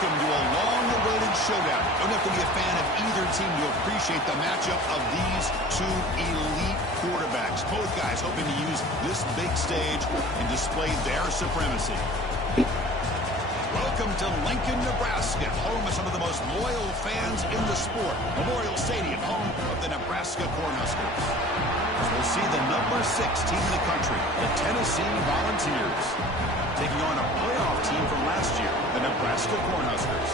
Welcome to a long-awaited showdown. Don't have to be a fan of either team to appreciate the matchup of these two elite quarterbacks. Both guys hoping to use this big stage and display their supremacy. Welcome to Lincoln, Nebraska, home of some of the most loyal fans in the sport. Memorial Stadium, home of the Nebraska Cornhuskers. We'll see the number 6 team in the country, the Tennessee Volunteers, taking on a playoff team from last year, the Nebraska Cornhuskers.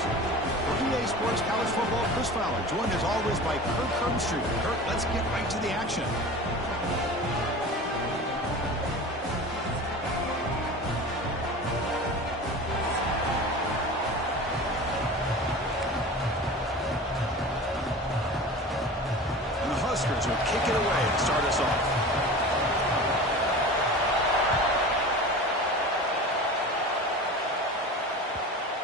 For EA Sports College Football, Chris Fowler, joined as always by Kirk Herbstreit. Kirk, let's get right to the action. And the Huskers will kick it away to start us off.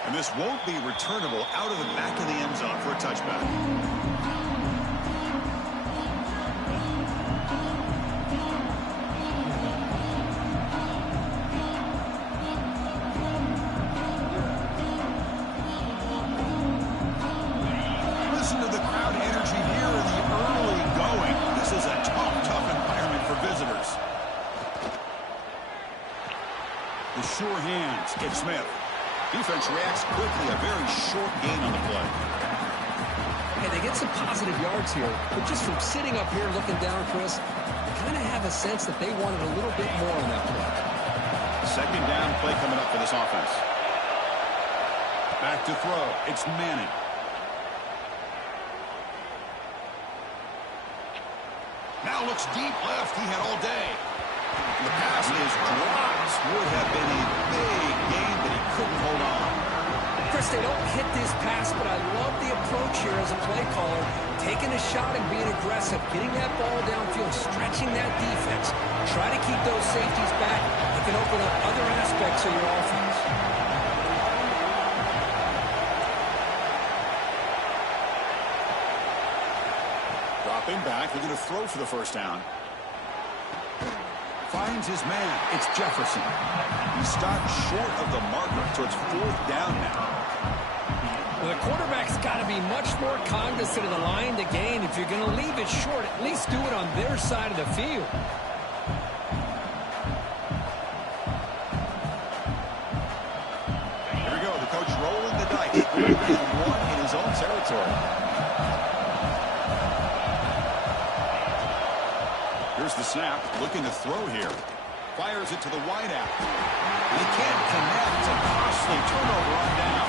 And this won't be returnable out of the back of the end zone for a touchback. Listen to the crowd energy here in the early going. This is a tough environment for visitors. The sure hands, it's Smith. Defense reacts quickly, a very short gain on the play. Hey, they get some positive yards here, but just from sitting up here looking down, Chris, I kind of have a sense that they wanted a little bit more on that play. Second down play coming up for this offense. Back to throw. It's Manning. Now looks deep left. He had all day. The pass is dropped. Would have been a big gain, but he couldn't hold on. Chris, they don't hit this pass, but I love the approach here as a play caller. Taking a shot and being aggressive, getting that ball downfield, stretching that defense. Try to keep those safeties back. It can open up other aspects of your offense. Dropping back, they're going to throw for the first down. Finds his man. It's Jefferson. He stopped short of the marker, so it's 4th down now. Well, the quarterback's got to be much more cognizant of the line to gain. If you're going to leave it short, at least do it on their side of the field. Here we go. The coach rolling the dice. 3-1 in his own territory. Here's the snap, looking to throw here. Fires it to the wideout. He can't connect. A costly turnover on down.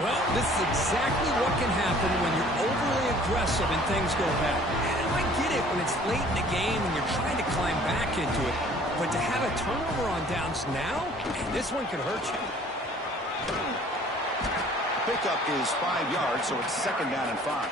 Well, this is exactly what can happen when you're overly aggressive and things go bad. And I get it when it's late in the game and you're trying to climb back into it. But to have a turnover on downs now, man, this one could hurt you. Pickup is 5 yards, so it's 2nd down and 5.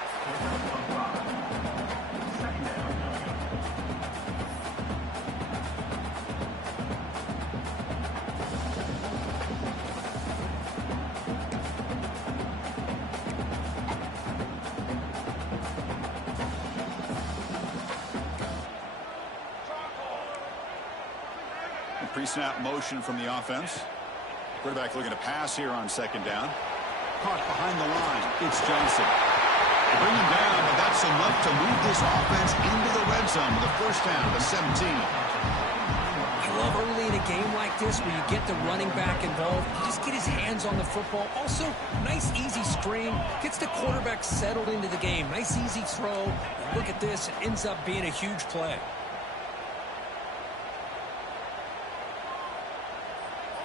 Pre-snap motion from the offense. Quarterback looking to pass here on 2nd down. Caught behind the line. It's Johnson. They bring him down, but that's enough to move this offense into the red zone with a 1st down to 17. I love early in a game like this where you get the running back involved. You just get his hands on the football. Also, nice easy screen. Gets the quarterback settled into the game. Nice easy throw. And look at this. It ends up being a huge play.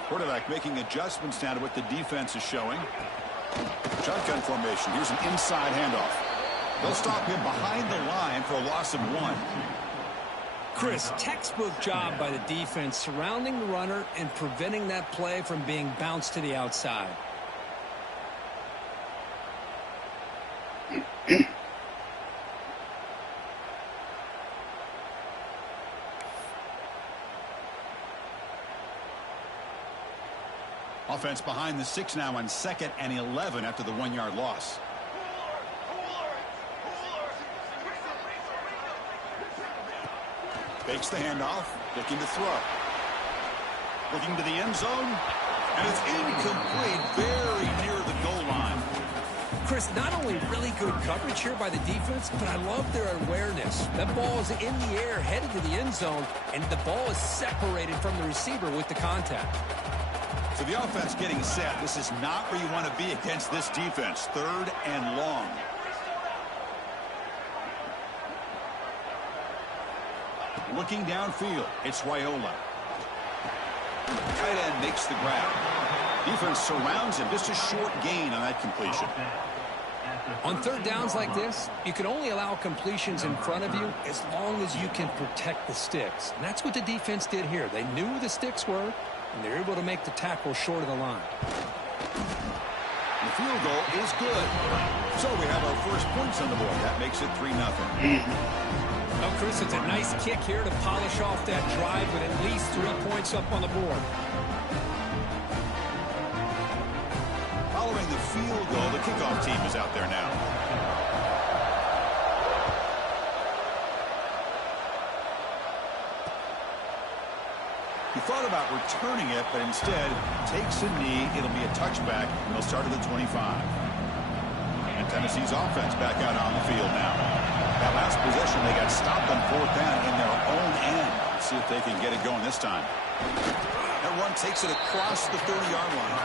Quarterback making adjustments now to what the defense is showing. Shotgun formation. Here's an inside handoff. They'll stop him behind the line for a loss of 1. Chris, textbook job by the defense surrounding the runner and preventing that play from being bounced to the outside. Offense behind the 6 now on 2nd and 11 after the 1-yard loss. Fakes the handoff, looking to throw. Looking to the end zone, and it's incomplete, very near the goal line. Chris, not only really good coverage here by the defense, but I love their awareness. That ball is in the air, headed to the end zone, and the ball is separated from the receiver with the contact. So the offense getting set. This is not where you want to be against this defense. 3rd and long. Looking downfield, it's Raiola. Tight end makes the grab. Defense surrounds him. Just a short gain on that completion. On 3rd downs like this, you can only allow completions in front of you as long as you can protect the sticks. And that's what the defense did here. They knew where the sticks were, and they're able to make the tackle short of the line. The field goal is good. So we have our first points on the board. That makes it 3-0. Well, Chris, it's a nice kick here to polish off that drive with at least 3 points up on the board. Following the field goal, the kickoff team is out there now. He thought about returning it, but instead takes a knee. It'll be a touchback, and they'll start at the 25. And Tennessee's offense back out on the field now. That last possession, they got stopped on 4th down in their own end. Let's see if they can get it going this time. That run takes it across the 30-yard line.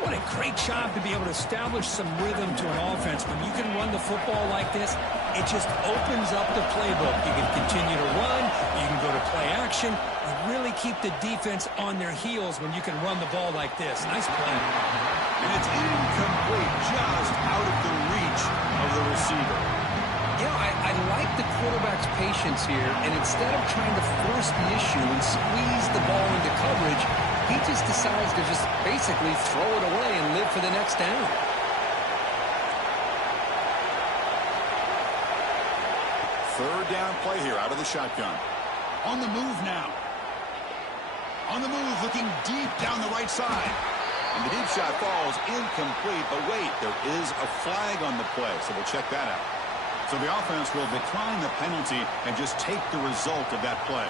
What a great job to be able to establish some rhythm to an offense. When you can run the football like this, it just opens up the playbook. You can continue to run. You can go to play action. You really keep the defense on their heels when you can run the ball like this. Nice play. And it's incomplete, just out of the reach of the receiver. You know, I like the quarterback's patience here, and instead of trying to force the issue and squeeze the ball into coverage, he just decides to just basically throw it away and live for the next down. Third down play here out of the shotgun. On the move now. On the move, looking deep down the right side. And the deep shot falls incomplete, but wait, there is a flag on the play, so we'll check that out. So the offense will decline the penalty and just take the result of that play.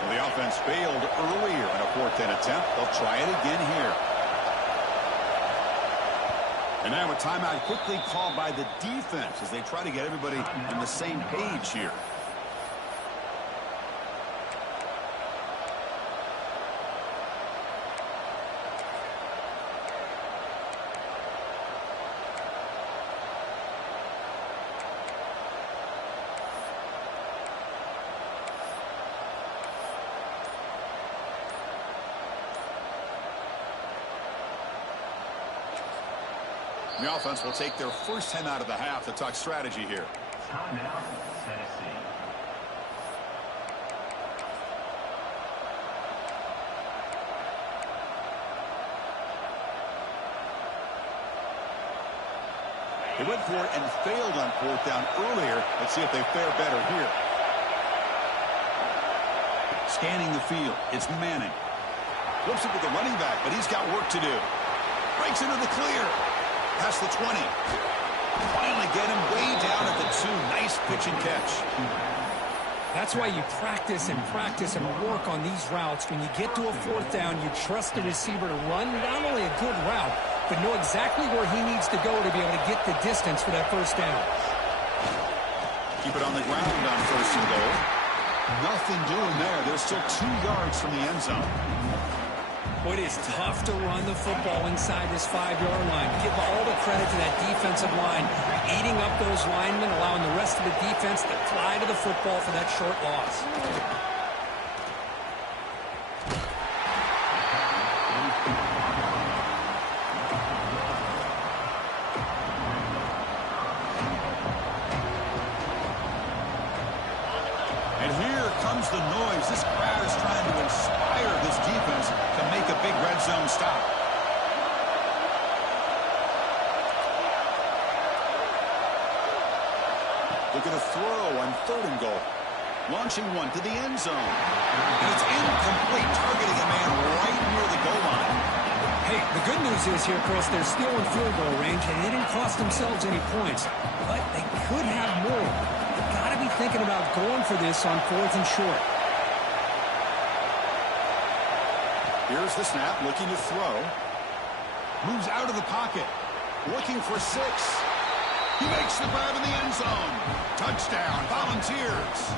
Well, the offense failed earlier in a 4th down attempt. They'll try it again here. And now a timeout quickly called by the defense as they try to get everybody on the same page here. The offense will take their first 10 out of the half to talk strategy here. Timeout, Tennessee. They went for it and failed on 4th down earlier. Let's see if they fare better here. Scanning the field, it's Manning. Flips it with the running back, but he's got work to do. Breaks into the clear. Past the 20. Finally get him way down at the 2. Nice pitch and catch. That's why you practice and work on these routes. When you get to a 4th down, you trust the receiver to run not only a good route, but know exactly where he needs to go to be able to get the distance for that first down. Keep it on the ground on 1st and goal. Nothing doing there. They're still 2 yards from the end zone. It is tough to run the football inside this 5-yard line. Give all the credit to that defensive line, eating up those linemen, allowing the rest of the defense to fly to the football for that short loss. Looking to throw on 3rd and goal. Launching one to the end zone. And it's incomplete, targeting a man right near the goal line. Hey, the good news is here, Chris, they're still in field goal range, and they didn't cost themselves any points. But they could have more. They've got to be thinking about going for this on 4th and short. Here's the snap, looking to throw. Moves out of the pocket. Looking for 6. He makes the grab in the end zone. Touchdown, Volunteers.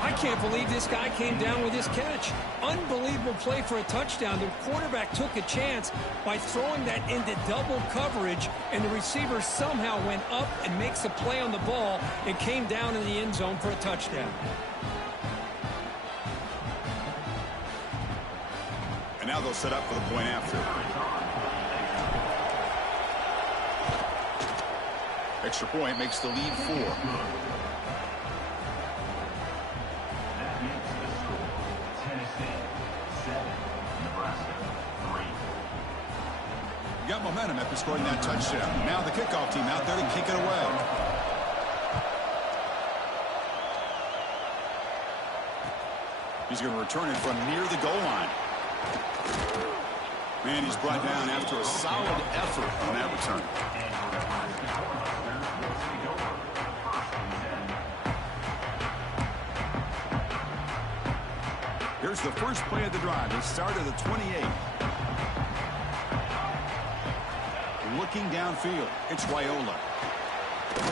I can't believe this guy came down with this catch. Unbelievable play for a touchdown. The quarterback took a chance by throwing that into double coverage, and the receiver somehow went up and makes a play on the ball and came down in the end zone for a touchdown. And now they'll set up for the point after. Extra point makes the lead 4. That makes the score Tennessee 7, Nebraska 3. Got momentum after scoring that touchdown. Now the kickoff team out there to kick it away. He's going to return it from near the goal line. Man, he's brought down after a solid effort on that return. Here's the first play of the drive. The start of the 28. Looking downfield, it's Raiola.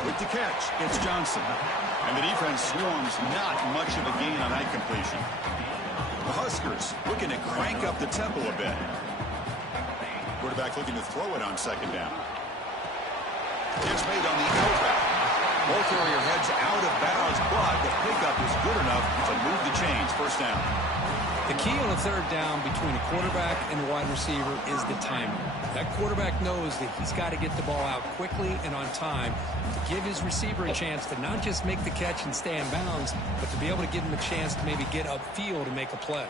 With the catch, it's Johnson. And the defense swarms, not much of a gain on that completion. The Huskers looking to crank up the tempo a bit. Quarterback looking to throw it on 2nd down. It's made on the outback. Both area heads out of bounds, but the pickup is good enough to move the chains. 1st down. The key on a 3rd down between a quarterback and a wide receiver is the timing. That quarterback knows that he's got to get the ball out quickly and on time to give his receiver a chance to not just make the catch and stay in bounds, but to be able to give him a chance to maybe get upfield and make a play.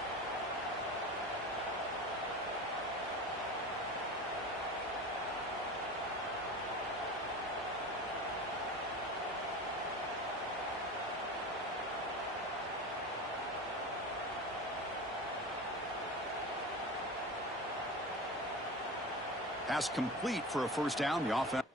Pass complete for a 1st down. The offense.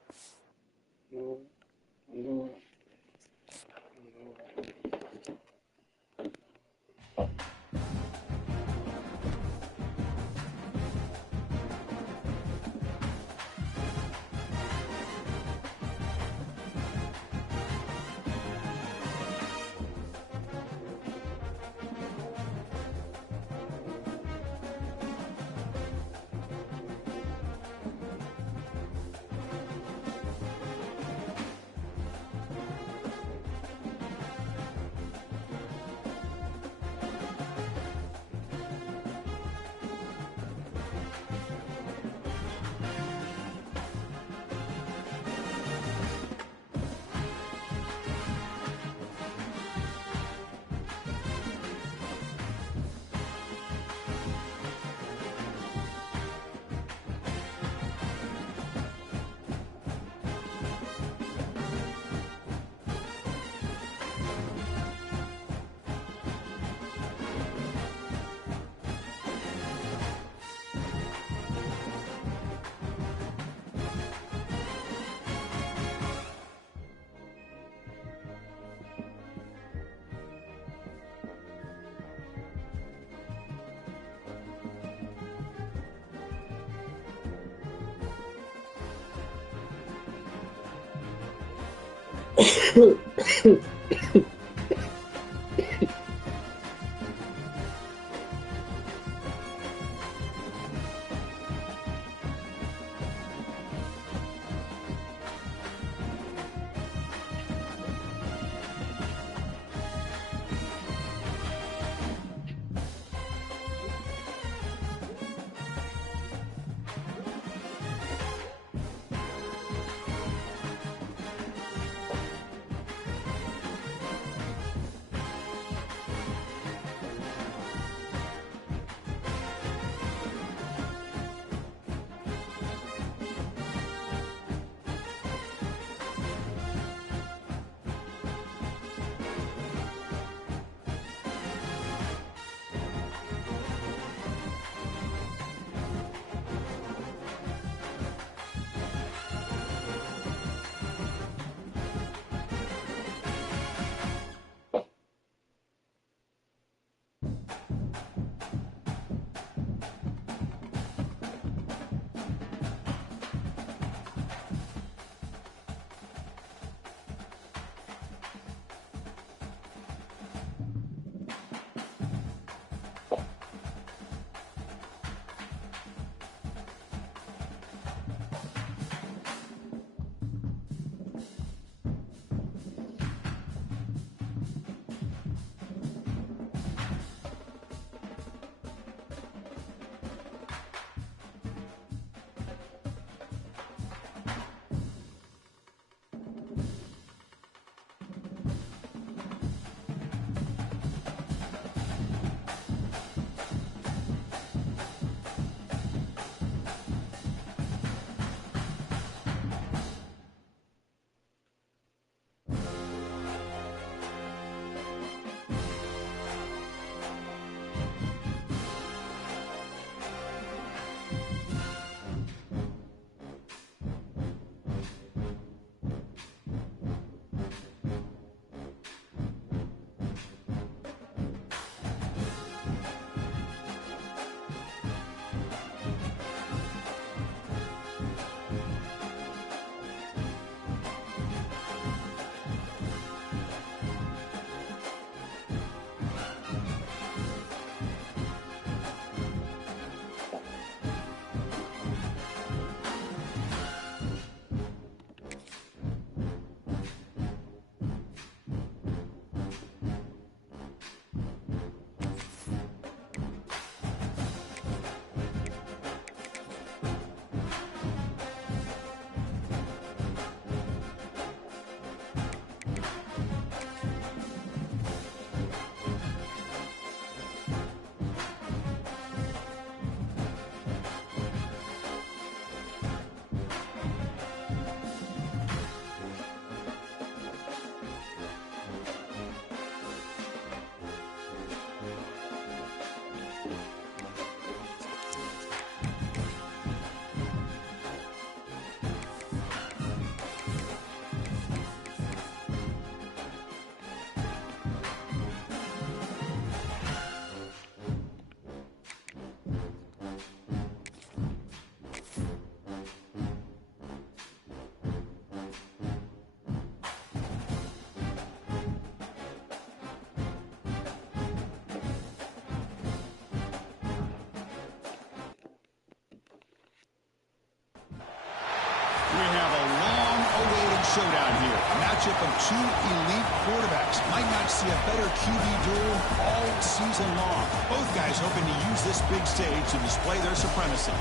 matchup of two elite quarterbacks. Might not see a better QB duel all season long. Both guys hoping to use this big stage to display their supremacy.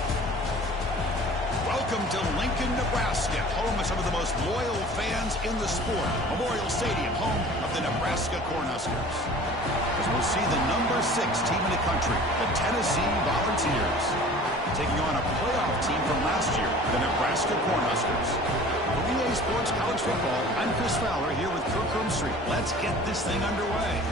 Welcome to Lincoln, Nebraska, home of some of the most loyal fans in the sport. Memorial Stadium, home of the Nebraska Cornhuskers. As we'll see the number 6 team in the country, the Tennessee Volunteers, taking on a playoff team from last year, the Nebraska Cornhuskers. For EA Sports College Football, I'm Chris Fowler here with Kirk Street. Let's get this thing underway.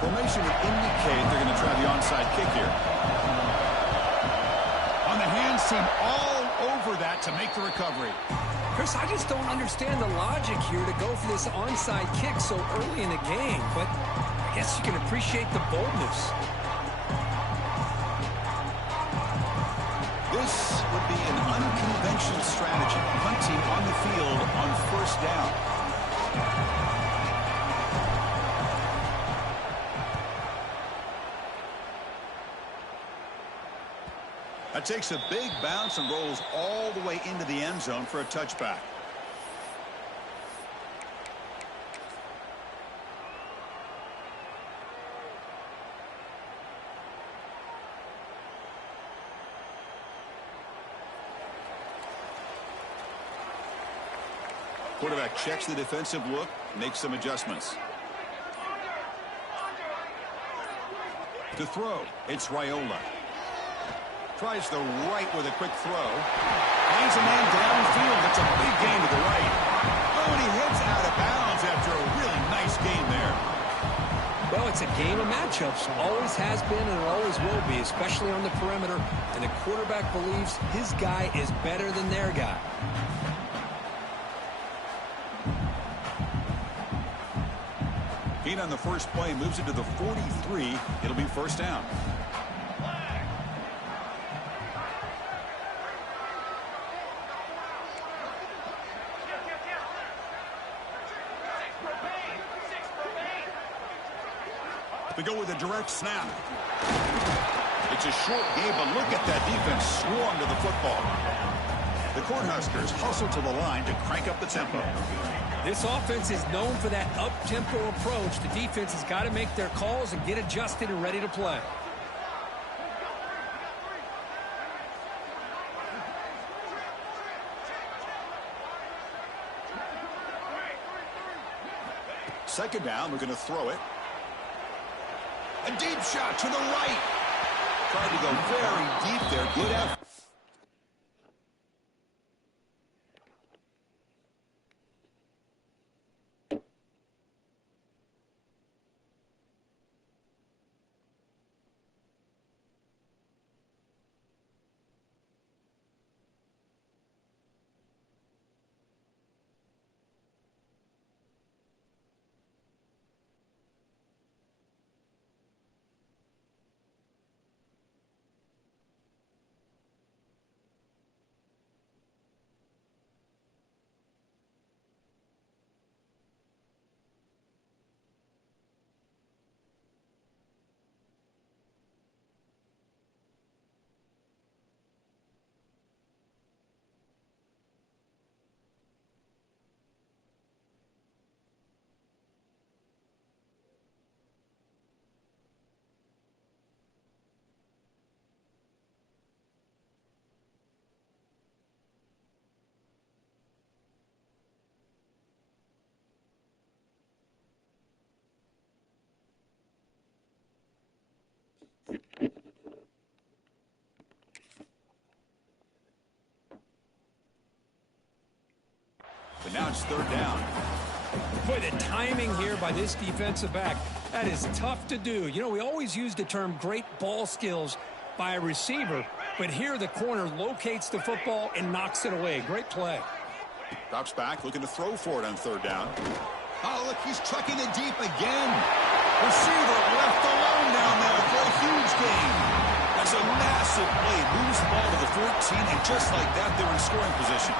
Formation would indicate they're going to try the onside kick here. On the hands team all over that to make the recovery. Chris, I just don't understand the logic here to go for this onside kick so early in the game, but I guess you can appreciate the boldness. This would be an unconventional strategy. Punting on the field on first down. That takes a big bounce and rolls all the way into the end zone for a touchback. Quarterback checks the defensive look, makes some adjustments. To throw, it's Raiola. Tries the right with a quick throw. Finds a man downfield. That's a big gain to the right. Oh, and he heads out of bounds after a really nice game there. Well, it's a game of matchups. Always has been and it always will be, especially on the perimeter. And the quarterback believes his guy is better than their guy. Gain on the first play moves it to the 43. It'll be first down. To go with a direct snap. It's a short game, but look at that defense swarm to the football. The Cornhuskers hustle to the line to crank up the tempo. This offense is known for that up-tempo approach. The defense has got to make their calls and get adjusted and ready to play. Second down, we're going to throw it. A deep shot to the right. Tried to go very deep there. Good effort. But now it's third down. Boy, the timing here by this defensive back, that is tough to do. You know, we always use the term great ball skills by a receiver, but here the corner locates the football and knocks it away. Great play. Drops back, looking to throw for it on third down. Oh, look, he's chucking it deep again. Receiver left alone down there for a huge gain. A Makes a massive play. Moves the ball to the 14, and just like that, they're in scoring position.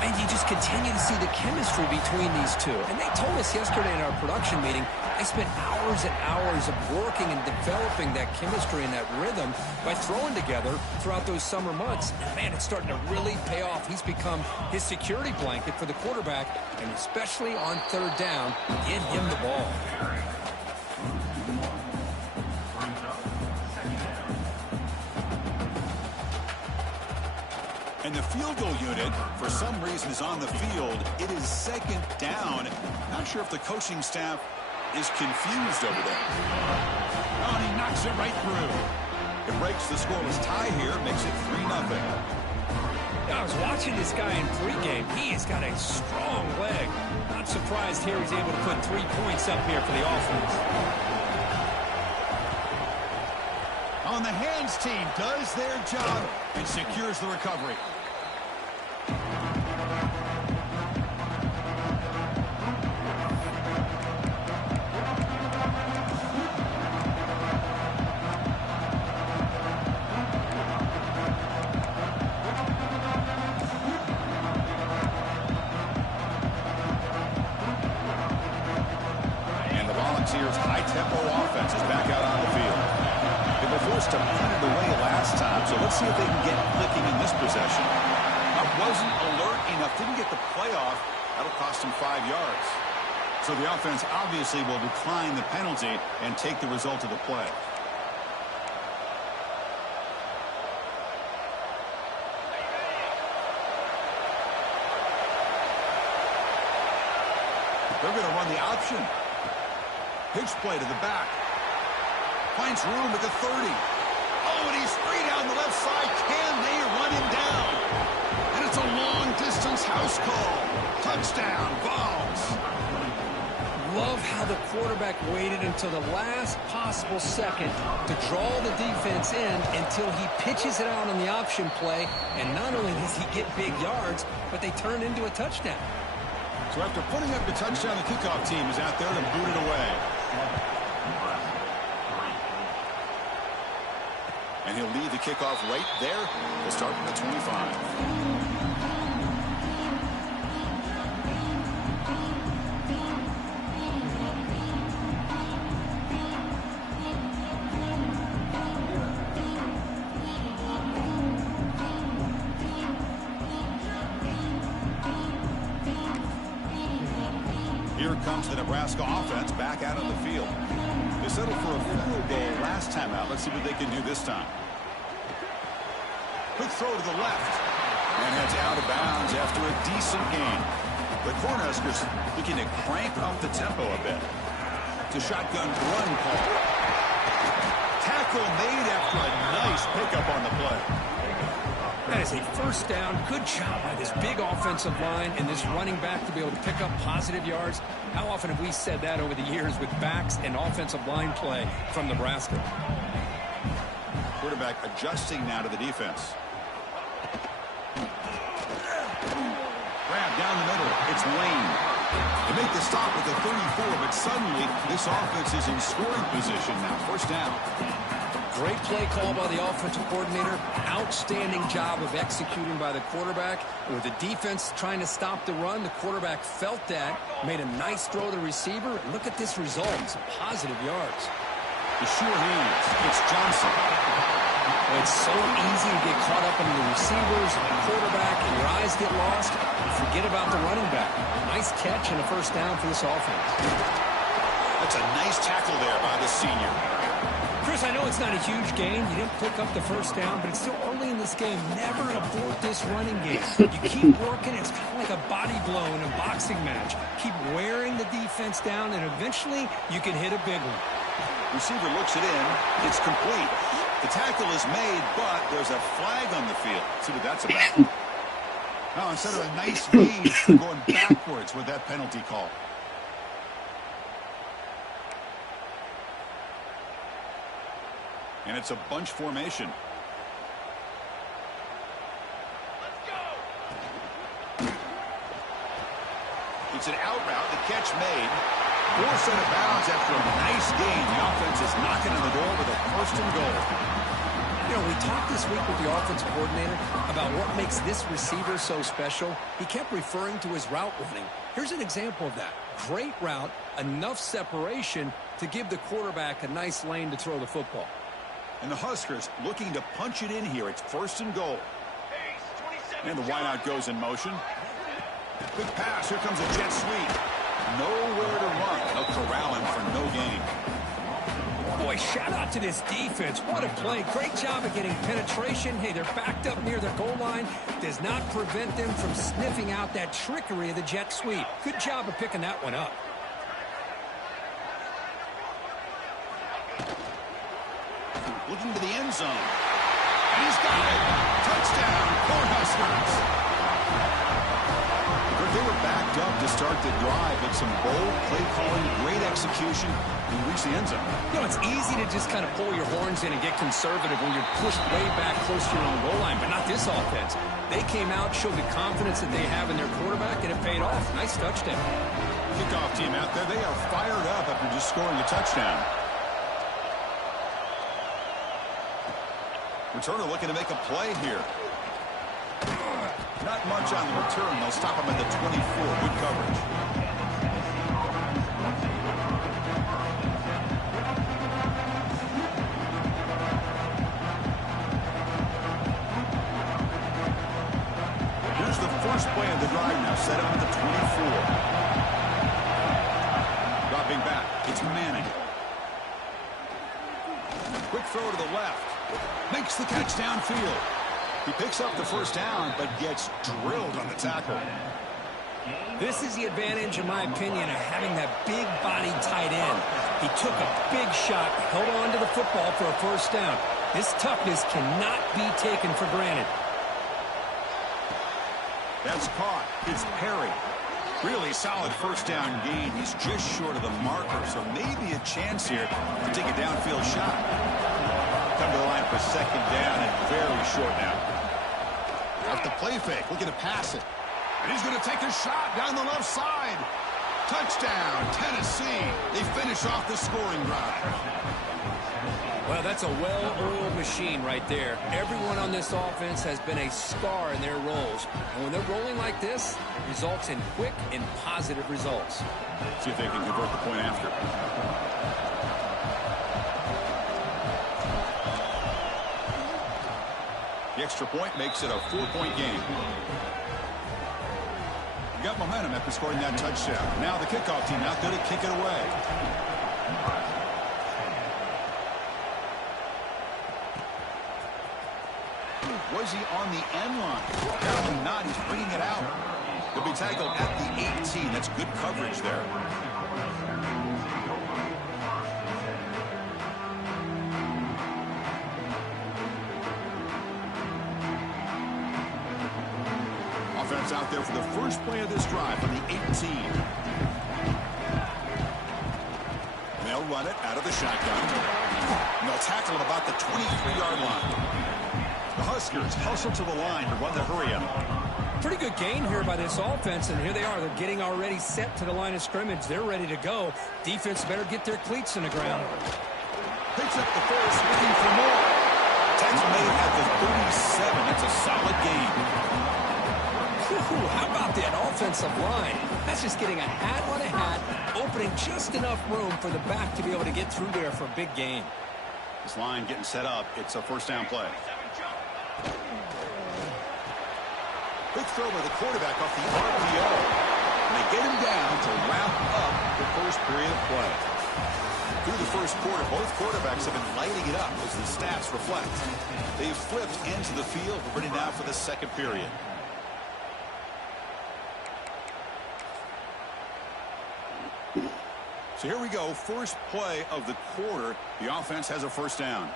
And you just continue to see the chemistry between these two. And they told us yesterday in our production meeting, they spent hours and hours of working and developing that chemistry and that rhythm by throwing together throughout those summer months. And man, it's starting to really pay off. He's become his security blanket for the quarterback, and especially on third down, get him the ball. And the field goal unit, for some reason, is on the field. It is second down. Not sure if the coaching staff is confused over there. Oh, and he knocks it right through. It breaks the scoreless tie here, makes it 3-0. I was watching this guy in pregame. He has got a strong leg. Not surprised here he's able to put 3 points up here for the offense. On the hands team does their job and secures the recovery. And the Volunteers' high-tempo offense is back out on the field. They were forced to put it away last time, so let's see if they can get clicking in this possession. Wasn't alert enough, didn't get the playoff. That'll cost him 5 yards. So the offense obviously will decline the penalty and take the result of the play. They're going to run the option. Pitch play to the back. Finds room at the 30. Oh, and he's free down the left side. Can they run him down? And it's a long-distance house call. Touchdown, Vols. Love how the quarterback waited until the last possible second to draw the defense in until he pitches it out on the option play. And not only does he get big yards, but they turn into a touchdown. So after putting up the touchdown, the kickoff team is out there to boot it away. And he'll lead the kickoff right there. We'll start from the 25. Here comes the Nebraska offense back out on the field. They settled for a field goal last time out. Let's see what they can do this time. Quick throw to the left. And heads out of bounds after a decent game. The Cornhuskers looking to crank up the tempo a bit. It's a shotgun run call. Tackle made after a nice pickup on the play. That is a first down. Good job by this big offensive line and this running back to be able to pick up positive yards. How often have we said that over the years with backs and offensive line play from Nebraska? Quarterback adjusting now to the defense. Grab down the middle. It's Lane. They make the stop at the 34, but suddenly this offense is in scoring position now. First down. Great play call by the offensive coordinator. Outstanding job of executing by the quarterback. With the defense trying to stop the run, the quarterback felt that, made a nice throw to the receiver. Look at this result. Some positive yards. The sure hands. It's Johnson. It's so easy to get caught up in the receivers, the quarterback, and your eyes get lost. You forget about the running back. Nice catch and a first down for this offense. That's a nice tackle there by the senior. Chris, I know it's not a huge gain. You didn't pick up the first down, but it's still early in this game. Never abort this running game. You keep working. It's kind of like a body blow in a boxing match. Keep wearing the defense down, and eventually you can hit a big one. Receiver looks it in. It's complete. The tackle is made, but there's a flag on the field. Let's see what that's about. Oh, instead of a nice gain, they're going backwards with that penalty call. And it's a bunch formation. It's an out route. The catch made. Forced out of bounds after a nice gain. The offense is knocking on the door with a first and goal. You know, we talked this week with the offensive coordinator about what makes this receiver so special. He kept referring to his route running. Here's an example of that. Great route, enough separation to give the quarterback a nice lane to throw the football. And the Huskers looking to punch it in here. It's first and goal. And the wideout goes in motion. Quick pass. Here comes a jet sweep. Nowhere to run. They'll corral him for no gain. Boy, shout out to this defense. What a play. Great job of getting penetration. Hey, they're backed up near their goal line. Does not prevent them from sniffing out that trickery of the jet sweep. Good job of picking that one up. Looking to the end zone. And he's got it. Touchdown, Cornhuskers. They were backed up to start the drive, but some bold play calling, great execution, and reach the end zone. You know, it's easy to just kind of pull your horns in and get conservative when you're pushed way back close to your own goal line, but not this offense. They came out, showed the confidence that they have in their quarterback, and it paid off. Nice touchdown. Kickoff team out there, they are fired up after just scoring a touchdown. Returner looking to make a play here. Not much on the return. They'll stop him at the 24. Good coverage. Here's the first play of the drive now. Set up at the 24. Dropping back. It's Manning. Quick throw to the left. Makes the catch downfield. He picks up the first down, but gets drilled on the tackle. This is the advantage, in my opinion, of having that big-bodied tight end. He took a big shot, held on to the football for a first down. This toughness cannot be taken for granted. That's caught. It's Perry. Really solid first down gain. He's just short of the marker, so maybe a chance here to take a downfield shot. Come to the line for second down and very short now. Off the play fake, looking to pass it. And he's going to take a shot down the left side. Touchdown, Tennessee. They finish off the scoring drive. Well, that's a well-oiled machine right there. Everyone on this offense has been a star in their roles. And when they're rolling like this, it results in quick and positive results. See if they can convert the point after. The extra point makes it a 4-point game. You got momentum after scoring that touchdown. Now the kickoff team out there to kick it away. Was he on the end line? Apparently not. He's bringing it out. He'll be tackled at the 18. That's good coverage there. Offense out there for the first play of this drive on the 18. And they'll run it out of the shotgun. And they'll tackle him about the 23-yard line. The Huskers hustle to the line to run the hurry up. Pretty good gain here by this offense, and here they are. They're getting already set to the line of scrimmage. They're ready to go. Defense better get their cleats in the ground. Picks up the first, looking for more. Tackle made at the 37. That's a solid gain. Whew, how about that offensive line? That's just getting a hat on a hat, opening just enough room for the back to be able to get through there for a big gain. This line getting set up. It's a first down play. Quick throw by the quarterback off the RPO. And they get him down to wrap up the first period of play. Through the first quarter, both quarterbacks have been lighting it up as the stats reflect. They've flipped into the field. We're ready now for the second period. So here we go. First play of the quarter. The offense has a first down.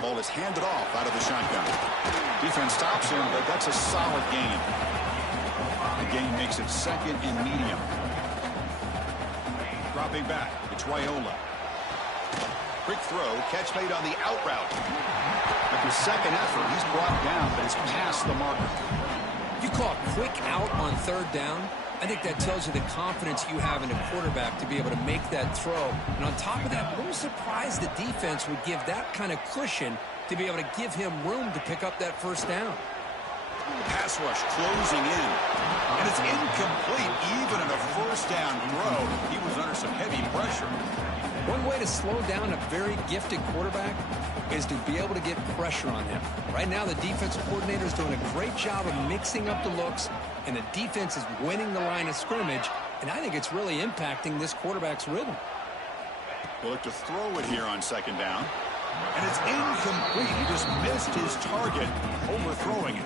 Ball is handed off out of the shotgun. Defense stops him, but that's a solid gain. The gain makes it second and medium. Dropping back, it's Raiola. Quick throw, catch made on the out route. After second effort, he's brought down, but he's past the marker. You call a quick out on third down, I think that tells you the confidence you have in a quarterback to be able to make that throw. And on top of that, I'm a little surprised the defense would give that kind of cushion to be able to give him room to pick up that first down. Pass rush closing in. And it's incomplete even in a first down throw. He was under some heavy pressure. One way to slow down a very gifted quarterback is to be able to get pressure on him. Right now, the defensive coordinator is doing a great job of mixing up the looks, and the defense is winning the line of scrimmage, and I think it's really impacting this quarterback's rhythm. They'll look to throw it here on second down. And it's incomplete. He just missed his target, overthrowing it.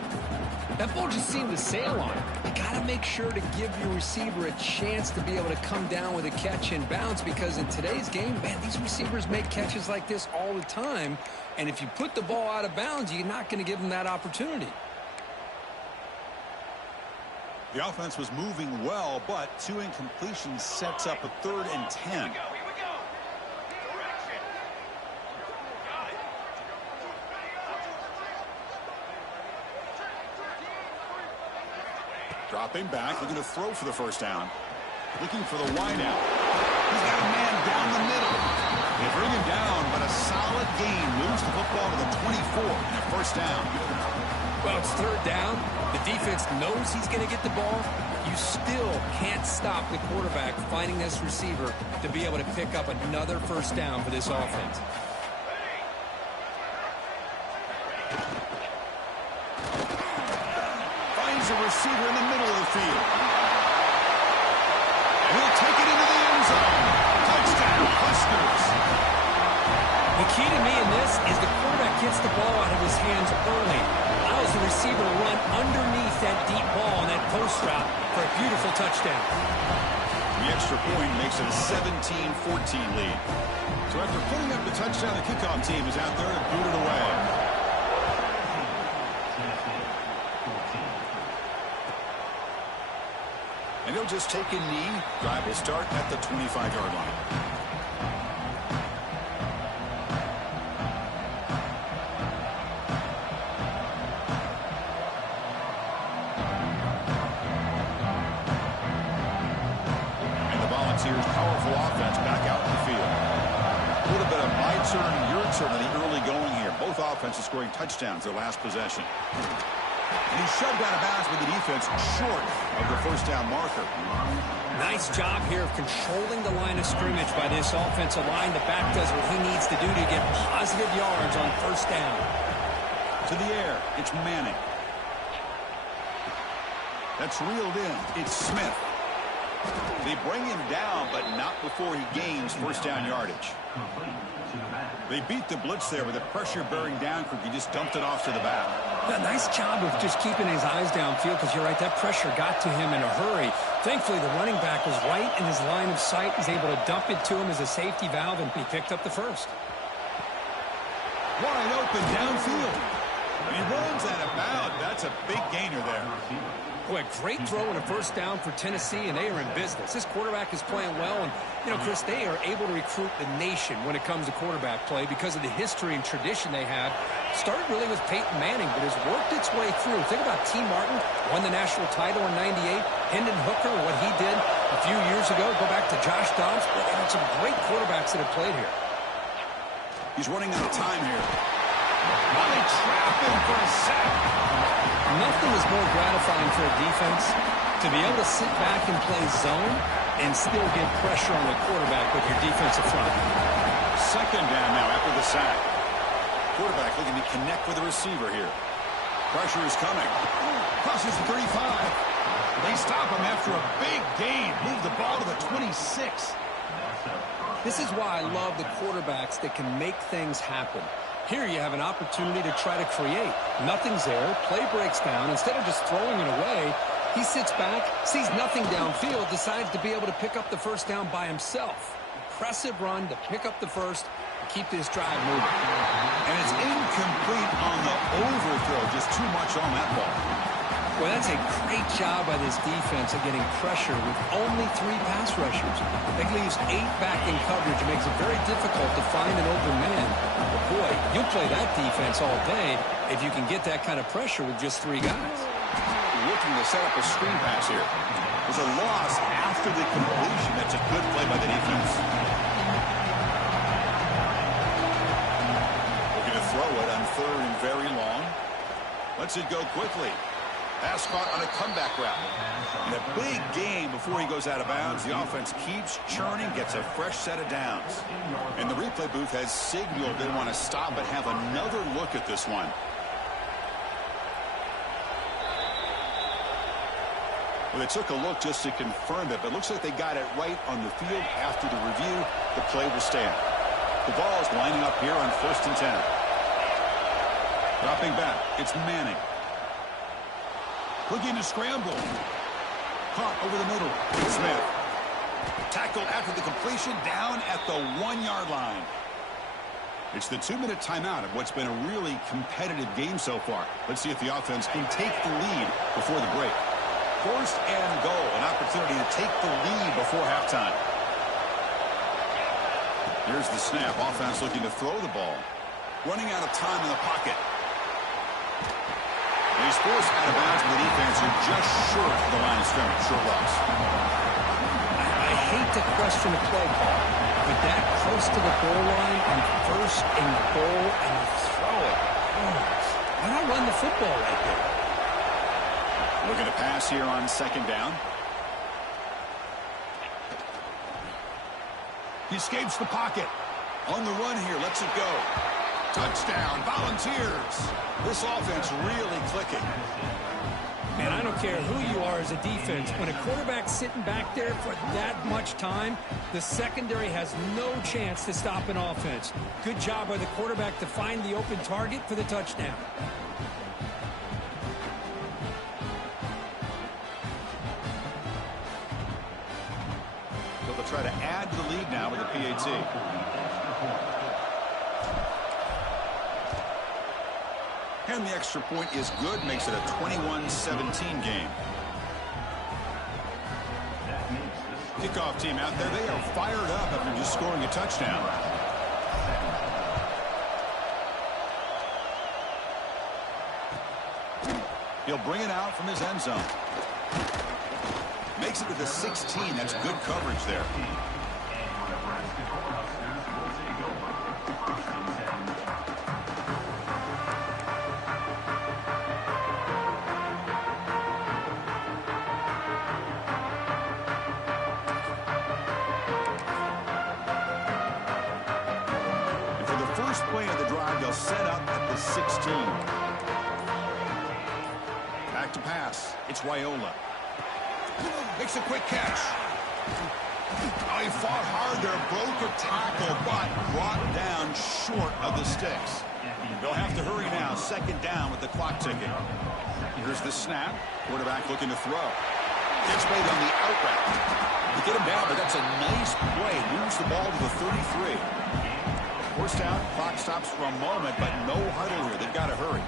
That ball just seemed to sail on him. You got to make sure to give your receiver a chance to be able to come down with a catch and bounce, because in today's game, man, these receivers make catches like this all the time. And if you put the ball out of bounds, you're not going to give them that opportunity. The offense was moving well, but 2 incompletions sets up a 3rd and 10. Dropping back, looking to throw for the first down. Looking for the wide out. He's got a man down the middle. They bring him down, but a solid gain moves the football to the 24 and a first down. Well, it's third down. The defense knows he's going to get the ball. You still can't stop the quarterback finding this receiver to be able to pick up another first down for this offense. A receiver in the middle of the field. And he'll take it into the end zone. Touchdown, Huskers. The key to me in this is the quarterback gets the ball out of his hands early, allows the receiver to run underneath that deep ball on that post route for a beautiful touchdown. The extra point makes it a 17-14 lead. So after putting up the touchdown, the kickoff team is out there to boot it away. And he'll just take a knee. Drive will start at the 25-yard line. And the Volunteers' powerful offense back out in the field. A little bit of my turn, your turn in the early going here. Both offenses scoring touchdowns their last possession. And he shoved out of bounds with the defense short of the first down marker. Nice job here of controlling the line of scrimmage by this offensive line. The back does what he needs to do to get positive yards on first down. To the air, it's Manning. That's reeled in. It's Smith. They bring him down, but not before he gains first down yardage. They beat the blitz there with the pressure bearing down. He just dumped it off to the back. A nice job of just keeping his eyes downfield, because you're right, that pressure got to him in a hurry. Thankfully, the running back was right in his line of sight. He's able to dump it to him as a safety valve, and he picked up the first. Wide open downfield. He runs out of bounds. That's a big gainer there. Boy, great throw and a first down for Tennessee, and they are in business. This quarterback is playing well, and, you know, Chris, they are able to recruit the nation when it comes to quarterback play because of the history and tradition they have. Started really with Peyton Manning, but has worked its way through. Think about T. Martin, won the national title in '98. Hendon Hooker, what he did a few years ago. Go back to Josh Dobbs. But they had some great quarterbacks that have played here. He's running out of time here. Well, they trap him for a sack. Nothing is more gratifying for a defense to be able to sit back and play zone and still get pressure on the quarterback with your defensive front. Second down now after the sack. Quarterback looking to connect with the receiver here. Pressure is coming. Crosses the 35. They stop him after a big gain. Move the ball to the 26. This is why I love the quarterbacks that can make things happen. Here you have an opportunity to try to create. Nothing's there. Play breaks down. Instead of just throwing it away, he sits back, sees nothing downfield, decides to be able to pick up the first down by himself. Impressive run to pick up the first and keep this drive moving. And it's incomplete on the overthrow. Just too much on that ball. Well, that's a great job by this defense of getting pressure with only 3 pass rushers. That leaves 8 back in coverage. It makes it very difficult to find an open man. But boy, you'll play that defense all day if you can get that kind of pressure with just 3 guys. Looking to set up a screen pass here. There's a loss after the completion. That's a good play by the defense. Looking to throw it on 3rd and very long. Lets it go quickly. Pass caught on a comeback route. In a big game before he goes out of bounds, the offense keeps churning, gets a fresh set of downs. And the replay booth has signaled they want to stop and have another look at this one. Well, they took a look just to confirm it, but it looks like they got it right on the field. After the review, the play will stand. The Vols lining up here on 1st and 10. Dropping back, it's Manning. Looking to scramble. Caught over the middle. Smith. Tackled after the completion, down at the 1-yard line. It's the 2-minute timeout of what's been a really competitive game so far. Let's see if the offense can take the lead before the break. 1st and goal, an opportunity to take the lead before halftime. Here's the snap. Offense looking to throw the ball. Running out of time in the pocket. He's forced out of bounds with the defense who just short of the line of scrimmage. Short loss. I hate to question a play call, but that close to the goal line on 1st and goal and you throw it. Oh, why not run the football right there? Looking to pass here on 2nd down. He escapes the pocket. On the run here, lets it go. Touchdown, Volunteers. This offense really clicking. Man, I don't care who you are as a defense. When a quarterback's sitting back there for that much time, the secondary has no chance to stop an offense. Good job by the quarterback to find the open target for the touchdown. So they'll try to add to the lead now with the PAT. And the extra point is good, makes it a 21-17 game. Kickoff team out there, they are fired up after just scoring a touchdown. He'll bring it out from his end zone. Makes it to the 16. That's good coverage there. Play of the drive, they'll set up at the 16. Back to pass. It's Wyola. Makes a quick catch. Oh, he fought hard there, broke a tackle, but brought down short of the sticks. They'll have to hurry now. 2nd down with the clock ticking. Here's the snap. Quarterback looking to throw. Gets made on the out route. To get him down, but that's a nice play. Moves the ball to the 33. Forced out, clock stops for a moment, but no huddle here. They've got to hurry.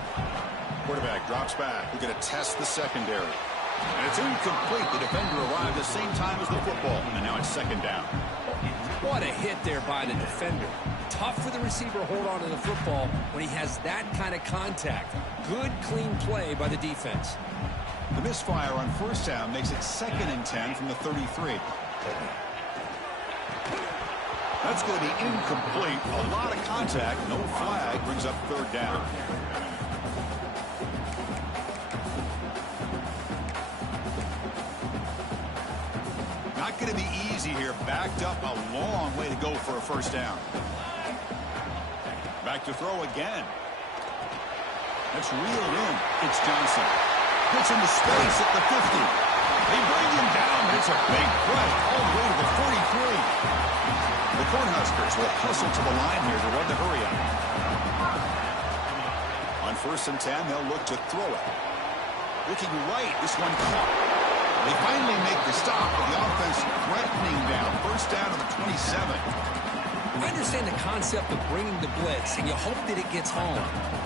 Quarterback drops back. We're going to test the secondary. And it's incomplete. The defender arrived the same time as the football, and now it's 2nd down. What a hit there by the defender. Tough for the receiver to hold on to the football when he has that kind of contact. Good, clean play by the defense. The misfire on 1st down makes it 2nd and 10 from the 33. That's going to be incomplete. A lot of contact. No flag. Brings up 3rd down. Not going to be easy here. Backed up a long way to go for a 1st down. Back to throw again. That's reeled in. It's Johnson. Puts into space at the 50. They bring him down, but it's a big play all the way to the 43. The Cornhuskers will hustle to the line here to run the hurry up. On 1st and 10, they'll look to throw it. Looking right, this one caught. They finally make the stop, but the offense threatening down. 1st down to the 27. I understand the concept of bringing the blitz, and you hope that it gets home.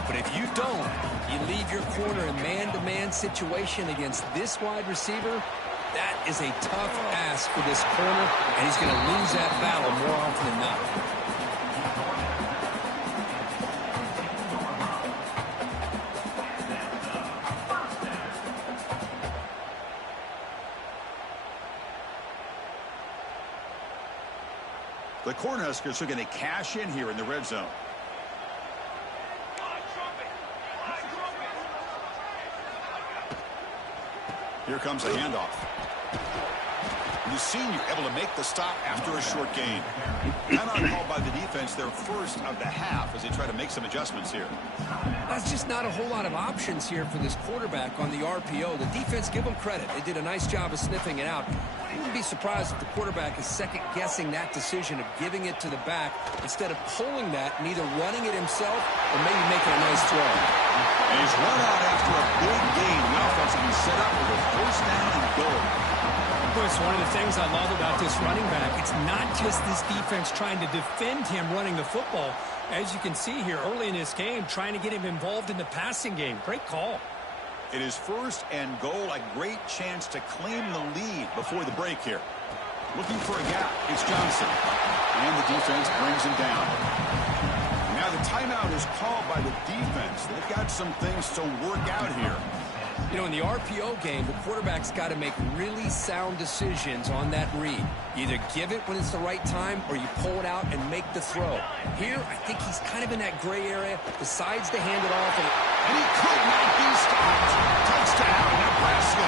But if you don't, you leave your corner in man-to-man situation against this wide receiver. That is a tough ask for this corner, and he's going to lose that battle more often than not. The Cornhuskers are going to cash in here in the red zone. Here comes a handoff. The senior able to make the stop after a short gain. Not on call by the defense, their first of the half as they try to make some adjustments here. That's just not a whole lot of options here for this quarterback on the RPO. The defense, give them credit. They did a nice job of sniffing it out. I wouldn't be surprised if the quarterback is second-guessing that decision of giving it to the back instead of pulling that and either running it himself or maybe making a nice throw. And he's run out after a big gain. The offense will be set up with a first down and goal. It's one of the things I love about this running back. It's not just this defense trying to defend him running the football. As you can see here early in this game, trying to get him involved in the passing game. Great call. It is first and goal, a great chance to claim the lead before the break here. Looking for a gap, it's Johnson. And the defense brings him down. Now the timeout is called by the defense. They've got some things to work out here. You know, in the RPO game, the quarterback's got to make really sound decisions on that read. You either give it when it's the right time or you pull it out and make the throw. Here, I think he's kind of in that gray area, decides to hand it off. And he could not be stopped. Touchdown, Nebraska.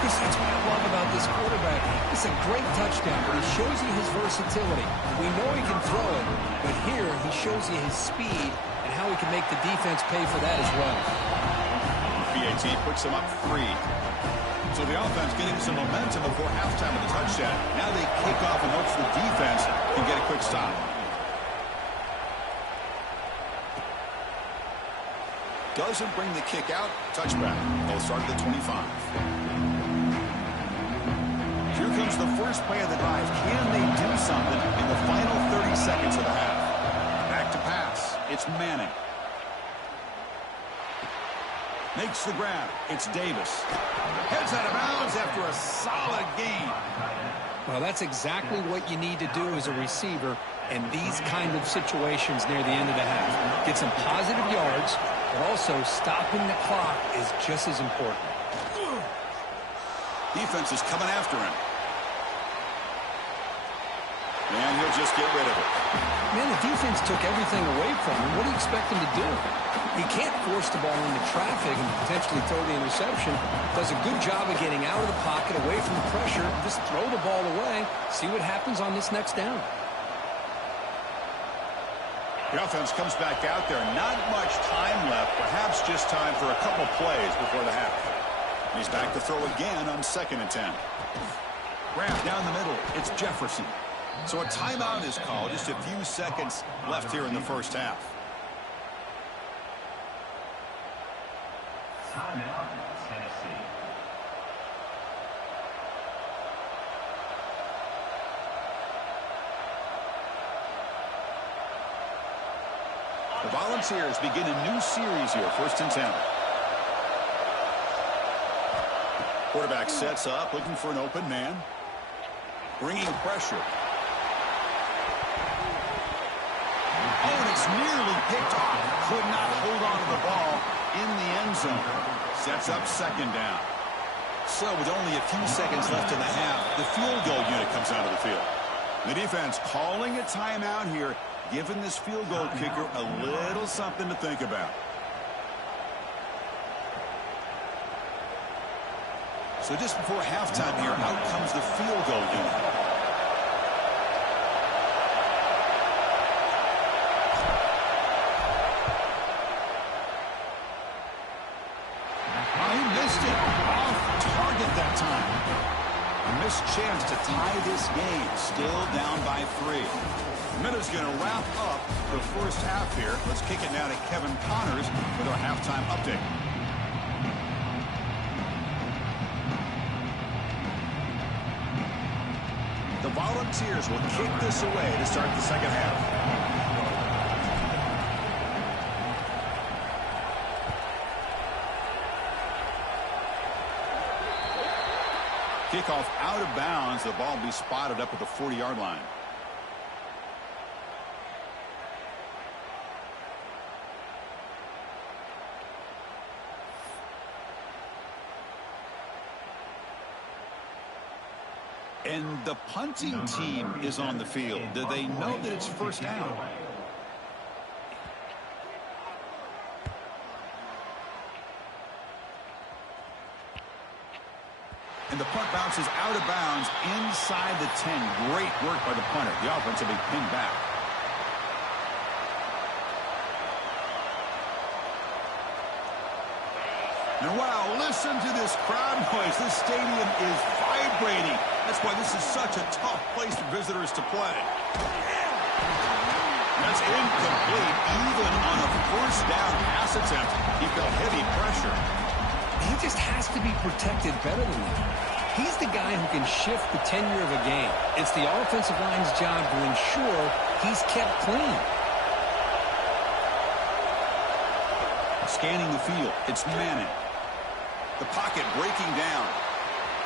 Chris, that's what I love about this quarterback. It's a great touchdown, but he shows you his versatility. We know he can throw it, but here he shows you his speed and how he can make the defense pay for that as well. BAT puts him up 3. So the offense getting some momentum before halftime of the touchdown. Now they kick off in hopes the defense can get a quick stop. Doesn't bring the kick out. Touchback. They'll start at the 25. Here comes the first play of the drive. Can they do something in the final 30 seconds of the half? Back to pass. It's Manning. Makes the grab. It's Davis. Heads out of bounds after a solid gain. Well, that's exactly what you need to do as a receiver in these kind of situations near the end of the half. Get some positive yards, but also stopping the clock is just as important. Defense is coming after him. And he'll just get rid of it. Man, the defense took everything away from him. What do you expect him to do? He can't force the ball into traffic and potentially throw the interception. Does a good job of getting out of the pocket, away from the pressure. Just throw the ball away. See what happens on this next down. The offense comes back out there. Not much time left. Perhaps just time for a couple plays before the half. He's back to throw again on 2nd and 10. Grab down the middle. It's Jefferson. So a timeout is called. Just a few seconds left here in the first half. Timeout, Tennessee. The Volunteers begin a new series here. 1st and 10. Quarterback sets up, looking for an open man. Bringing pressure. Oh, and it's nearly picked off. Could not hold on to the ball in the end zone. Sets up 2nd down. So with only a few seconds left in the half, the field goal unit comes out of the field. The defense calling a timeout here, giving this field goal kicker a little something to think about. So just before halftime here, out comes the field goal unit. That time. A missed chance to tie this game. Still down by 3. Minutes going to wrap up the first half here. Let's kick it now to Kevin Connors with our halftime update. The Volunteers will kick this away to start the second half. Kickoff out of bounds. The ball will be spotted up at the 40-yard line. And the punting team is on the field. Do they know that it's first down? And the punt bounces out of bounds inside the 10. Great work by the punter. The offense will be pinned back. And wow, listen to this crowd noise. This stadium is vibrating. That's why this is such a tough place for visitors to play. That's incomplete. Even on a first down pass attempt, he felt heavy pressure. He just has to be protected better than that. He's the guy who can shift the tenure of a game. It's the offensive line's job to ensure he's kept clean. Scanning the field, it's Manning. The pocket breaking down.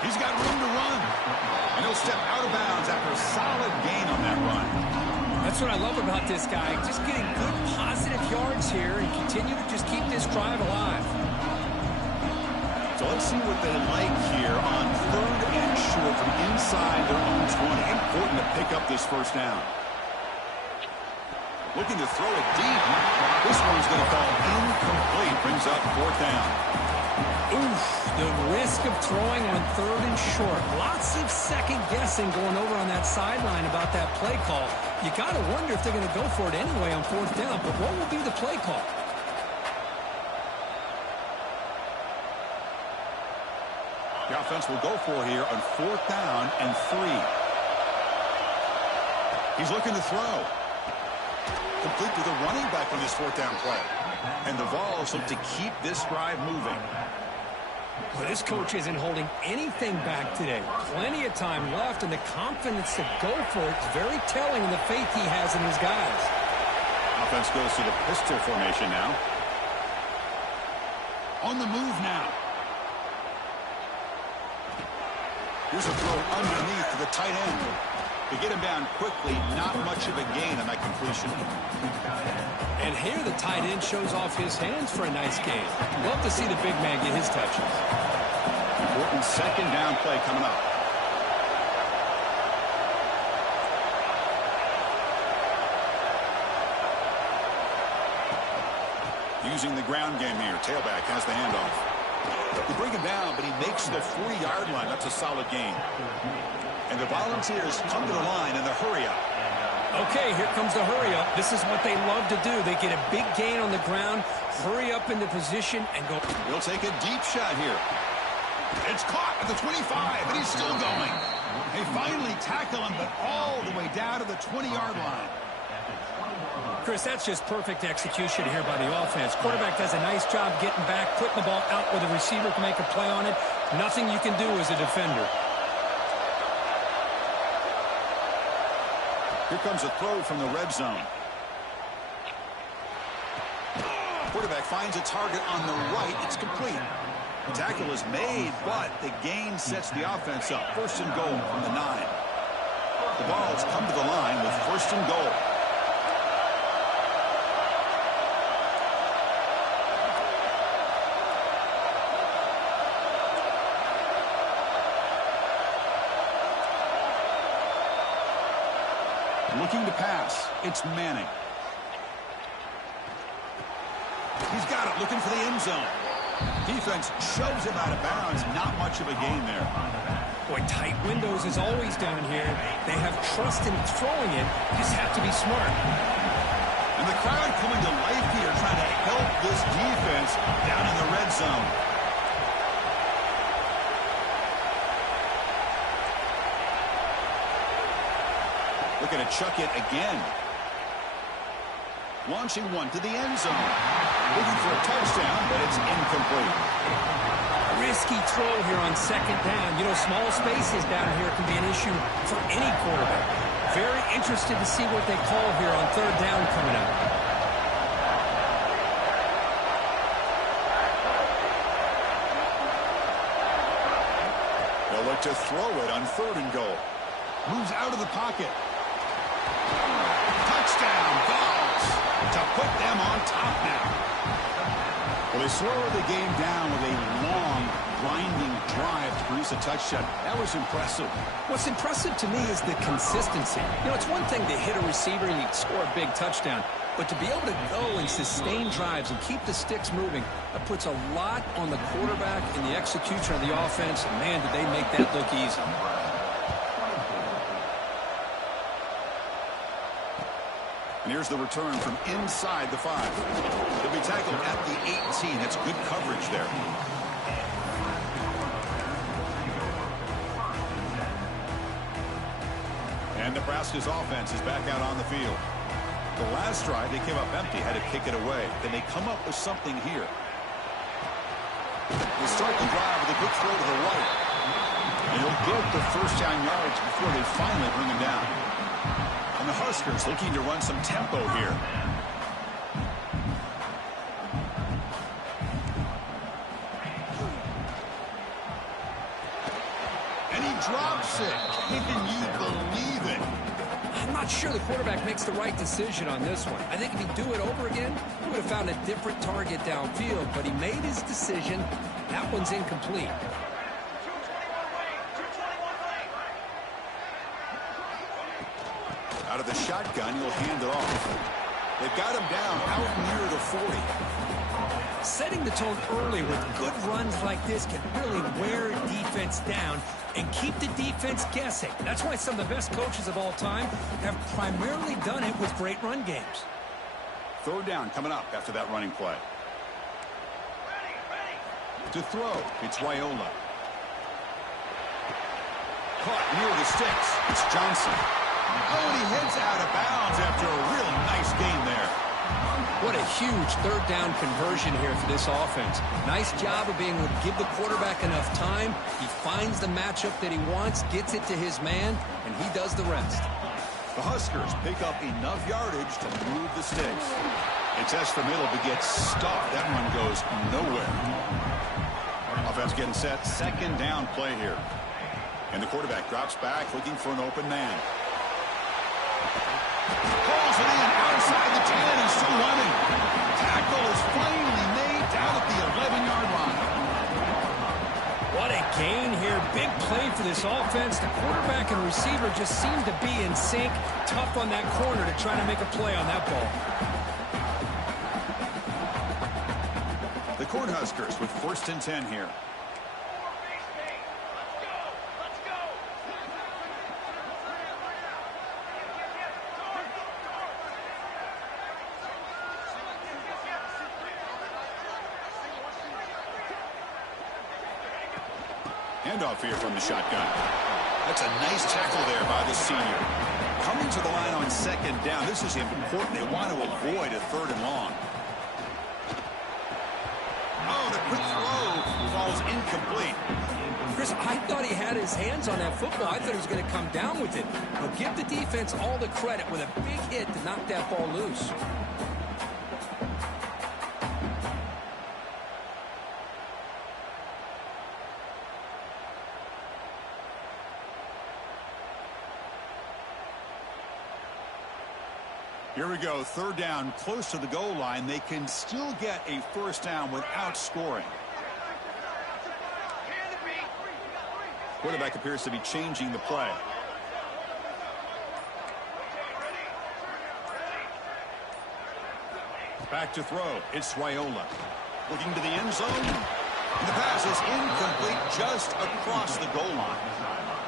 He's got room to run. And he'll step out of bounds after a solid gain on that run. That's what I love about this guy. Just getting good positive yards here and continue to just keep this drive alive. So let's see what they like here on 3rd and short from inside their own 20. Important to pick up this first down. Looking to throw it deep. This one's going to fall incomplete. Brings up 4th down. Oof, the risk of throwing on 3rd and short. Lots of second guessing going over on that sideline about that play call. You got to wonder if they're going to go for it anyway on 4th down. But what will be the play call? The offense will go for here on 4th down and 3. He's looking to throw. Complete to the running back on this 4th down play. And the Vols look to keep this drive moving. Well, this coach isn't holding anything back today. Plenty of time left, and the confidence to go for it is very telling in the faith he has in his guys. Offense goes to the pistol formation now. On the move now. Here's a throw underneath to the tight end. To get him down quickly, not much of a gain on that completion. And here the tight end shows off his hands for a nice gain. Love to see the big man get his touches. Important 2nd down play coming up. Using the ground game here. Tailback has the handoff. They bring him down, but he makes the 40-yard line. That's a solid gain. And the Volunteers come to the line in the hurry-up. Okay, here comes the hurry-up. This is what they love to do. They get a big gain on the ground, hurry up into position, and go. He'll take a deep shot here. It's caught at the 25, and he's still going. They finally tackle him, but all the way down to the 20-yard line. Chris, that's just perfect execution here by the offense. Quarterback does a nice job getting back, putting the ball out where the receiver can make a play on it. Nothing you can do as a defender. Here comes a throw from the red zone. Quarterback finds a target on the right. It's complete. The tackle is made, but the gain sets the offense up. 1st and goal from the 9. The Vols come to the line with 1st and goal. Looking to pass. It's Manning. He's got it. Looking for the end zone. Defense shoves him out of bounds. Not much of a gain there. Boy, tight windows is always down here. They have trust in throwing it. You just have to be smart. And the crowd coming to life here, trying to help this defense down in the red zone. Looking to chuck it again. Launching one to the end zone. Looking for a touchdown, but it's incomplete. Risk risky throw here on second down. You know, small spaces down here can be an issue for any quarterback. Very interested to see what they call here on third down coming up. They'll look to throw it on third and goal. Moves out of the pocket. Touchdown, Vols, to put them on top now. Well, they slowed the game down with a long, grinding drive to produce a touchdown. That was impressive. What's impressive to me is the consistency. You know, it's one thing to hit a receiver and you score a big touchdown, but to be able to go and sustain drives and keep the sticks moving, that puts a lot on the quarterback and the execution of the offense. And, man, did they make that look easy. And here's the return from inside the 5. He'll be tackled at the 18. That's good coverage there. And Nebraska's offense is back out on the field. The last drive, they came up empty, had to kick it away. Then they come up with something here. They start the drive with a good throw to the right. And he'll get the first down yards before they finally bring him down. And the Huskers looking to run some tempo here. And he drops it. Can you believe it? I'm not sure the quarterback makes the right decision on this one. I think if he'd do it over again, he would have found a different target downfield, but he made his decision. That one's incomplete. Out of the shotgun, he'll hand it off. They've got him down out near the 40. Setting the tone early with good runs like this can really wear defense down and keep the defense guessing. That's why some of the best coaches of all time have primarily done it with great run games. Third down coming up after that running play. To throw, it's Raiola. Caught near the sticks. It's Johnson. Oh, and he heads out of bounds after a real nice game there. What a huge third down conversion here for this offense. Nice job of being able to give the quarterback enough time. He finds the matchup that he wants, gets it to his man, and he does the rest. The Huskers pick up enough yardage to move the sticks. They test the middle but get stopped. That one goes nowhere. Offense getting set. Second down play here. And the quarterback drops back looking for an open man. Pulls it in outside the 10 and still running. Tackle is finally made down at the 11-yard line. What a gain here. Big play for this offense. The quarterback and receiver just seem to be in sync. Tough on that corner to try to make a play on that ball. The Cornhuskers with 1st and 10 here. Handoff here from the shotgun. That's a nice tackle there by the senior. Coming to the line on second down. This is important. They want to avoid a third and long. Oh, the quick throw falls incomplete. Chris, I thought he had his hands on that football. I thought he was going to come down with it. But give the defense all the credit with a big hit to knock that ball loose. Here we go, third down, close to the goal line. They can still get a first down without scoring. Quarterback appears to be changing the play. Back to throw. It's Raiola. Looking to the end zone. And the pass is incomplete just across the goal line.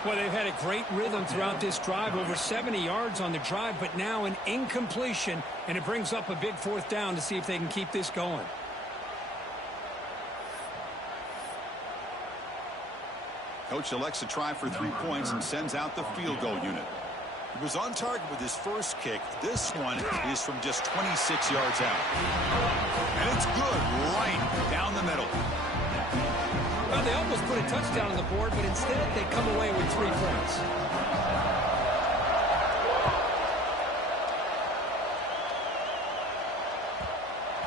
Well, they've had a great rhythm throughout this drive, over 70 yards on the drive, but now an incompletion, and it brings up a big fourth down to see if they can keep this going. Coach elects to try for 3 points and sends out the field goal unit. He was on target with his first kick. This one is from just 26 yards out. And it's good right down the middle. Well, they almost put a touchdown on the board, but instead they come away with 3 points.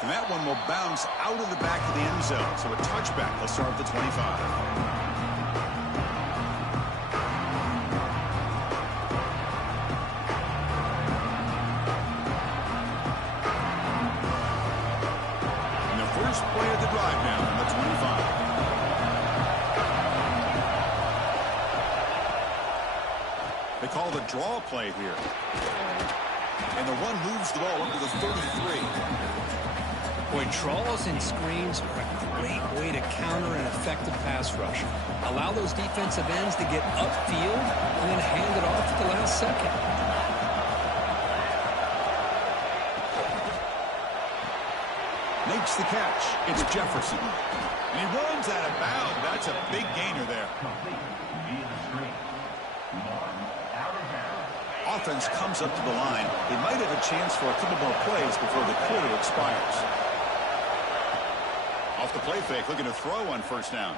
And that one will bounce out of the back of the end zone. So a touchback. They'll start at the 25. First play of the drive now on the 25. They call the draw play here. And the one moves the ball up to the 33. Boy, draws and screens are a great way to counter an effective pass rush. Allow those defensive ends to get upfield and then hand it off at the last second. Makes the catch. It's Jefferson. And he runs out of bounds. That's a big gainer there. Offense comes up to the line. They might have a chance for a couple more plays before the quarter expires. Off the play fake, looking to throw on first down.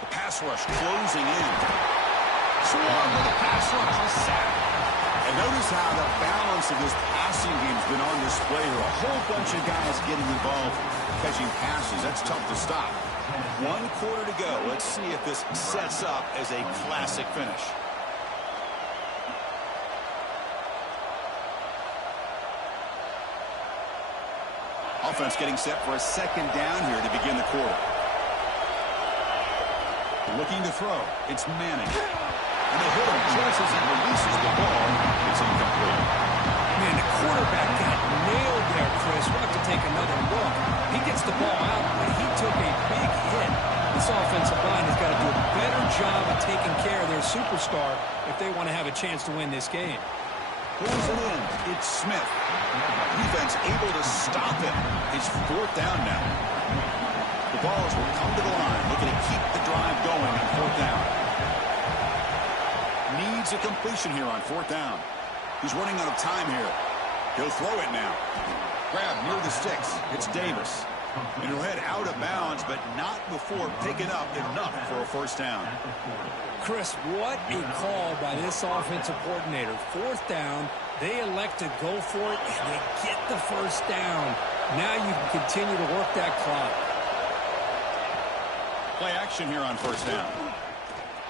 The pass rush closing in. Swarm with the pass rush. A sack. And notice how the balance of this passing game has been on display here. A whole bunch of guys getting involved catching passes. That's tough to stop. 1 quarter to go. Let's see if this sets up as a classic finish. Offense getting set for a second down here to begin the quarter. Looking to throw. It's Manning. And they hit him just as he releases the ball. It's incomplete. Man, the quarterback got nailed there, Chris. We'll have to take another look. He gets the ball out, but he took a big hit. This offensive line has got to do a better job of taking care of their superstar if they want to have a chance to win this game. Pulls it in. It's Smith. Defense able to stop him. It's 4th down now. The Vols will come to the line, looking to keep the drive going on 4th down. Needs a completion here on 4th down. He's running out of time here. He'll throw it now. Grab near the sticks. It's Davis. And he'll head out of bounds, but not before picking up enough for a first down. Chris, what a call by this offensive coordinator. 4th down, they elect to go for it, and they get the first down. Now you can continue to work that clock. Play action here on first down.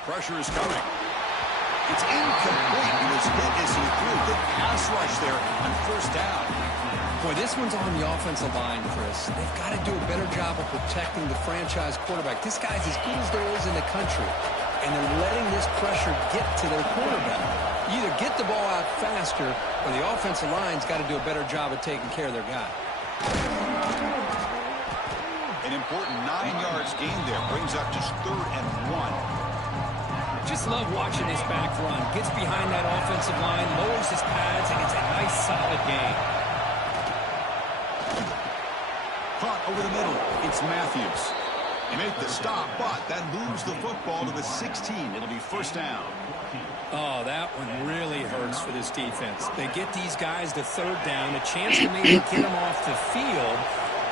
Pressure is coming. It's incomplete. He was hit as he threw. Good pass rush there on first down. Boy, this one's on the offensive line, Chris. They've got to do a better job of protecting the franchise quarterback. This guy's as good as there is in the country, and they're letting this pressure get to their quarterback. You either get the ball out faster, or the offensive line's got to do a better job of taking care of their guy. An important 9 yards gain there. Brings up just 3rd and 1. Just love watching this back run. Gets behind that offensive line, lowers his pads, and it's a nice, solid game. Caught over the middle. It's Matthews. They make the stop, but that moves the football to the 16. It'll be first down. Oh, that one really hurts for this defense. They get these guys to 3rd down, a chance to maybe get them off the field,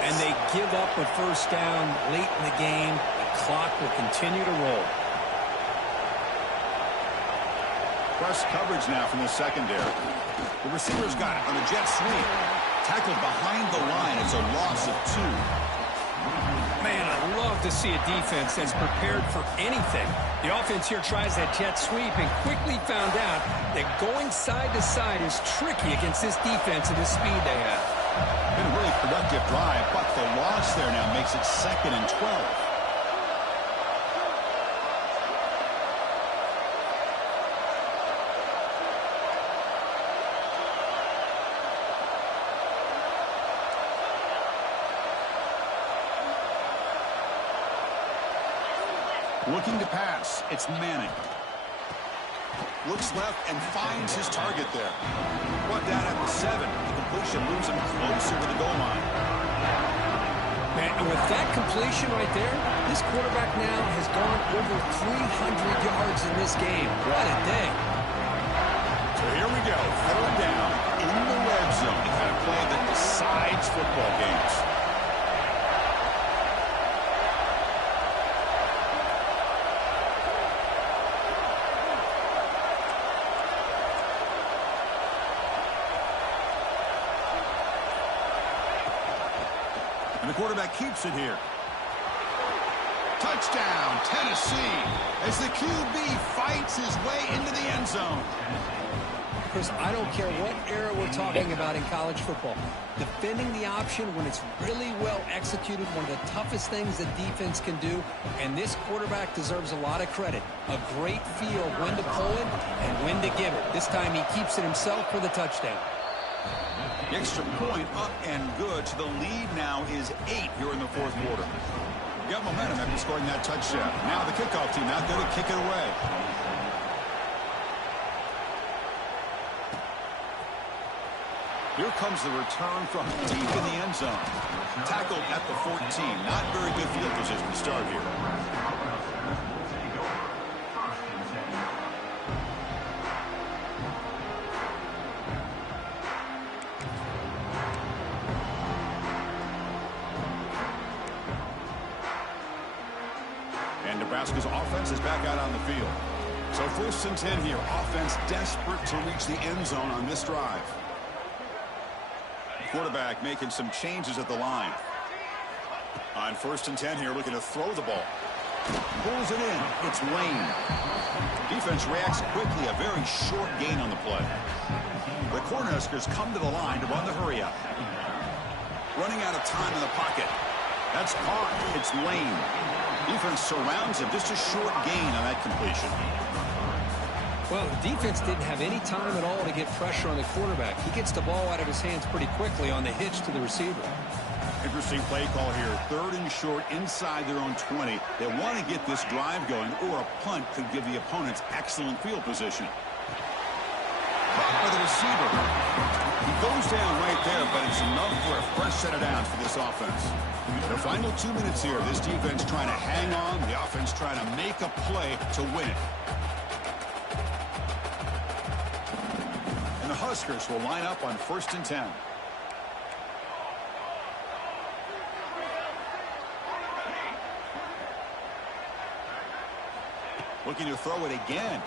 and they give up a first down late in the game. The clock will continue to roll. Press coverage now from the secondary. The receiver's got it on the jet sweep. Tackled behind the line. It's a loss of 2. Man, I love to see a defense that's prepared for anything. The offense here tries that jet sweep and quickly found out that going side to side is tricky against this defense and the speed they have. Been a really productive drive, but the loss there now makes it 2nd and 12. Looking to pass. It's Manning. Looks left and finds his target there. Brought down at the 7. The completion moves him closer to the goal line. Man, and with that completion right there, this quarterback now has gone over 300 yards in this game. What a day. So here we go. 3rd down in the red zone. The kind of play that decides football games. And the quarterback keeps it here. Touchdown, Tennessee, as the QB fights his way into the end zone. Chris, I don't care what era we're talking about in college football. Defending the option when it's really well executed, one of the toughest things that defense can do, and this quarterback deserves a lot of credit. A great feel when to pull it and when to give it. This time he keeps it himself for the touchdown. The extra point up and good. So the lead now is 8 here in the fourth quarter. You got momentum after scoring that touchdown. Now the kickoff team out there to kick it away. Here comes the return from deep in the end zone. Tackled at the 14. Not very good field position to start here. And Nebraska's offense is back out on the field. So 1st and 10 here. Offense desperate to reach the end zone on this drive. Quarterback making some changes at the line. On 1st and 10 here, looking to throw the ball. Pulls it in. It's Lane. Defense reacts quickly. A very short gain on the play. The Cornhuskers come to the line to run the hurry up. Running out of time in the pocket. That's caught. It's Lane. Defense surrounds him. Just a short gain on that completion. Well, the defense didn't have any time at all to get pressure on the quarterback. He gets the ball out of his hands pretty quickly on the hitch to the receiver. Interesting play call here. 3rd and short inside their own 20. They want to get this drive going, or a punt could give the opponents excellent field position. Caught by the receiver. He goes down right there, but it's enough for a fresh set of downs for this offense. The final 2 minutes here. This defense trying to hang on. The offense trying to make a play to win it. And the Huskers will line up on 1st and 10. Looking to throw it again.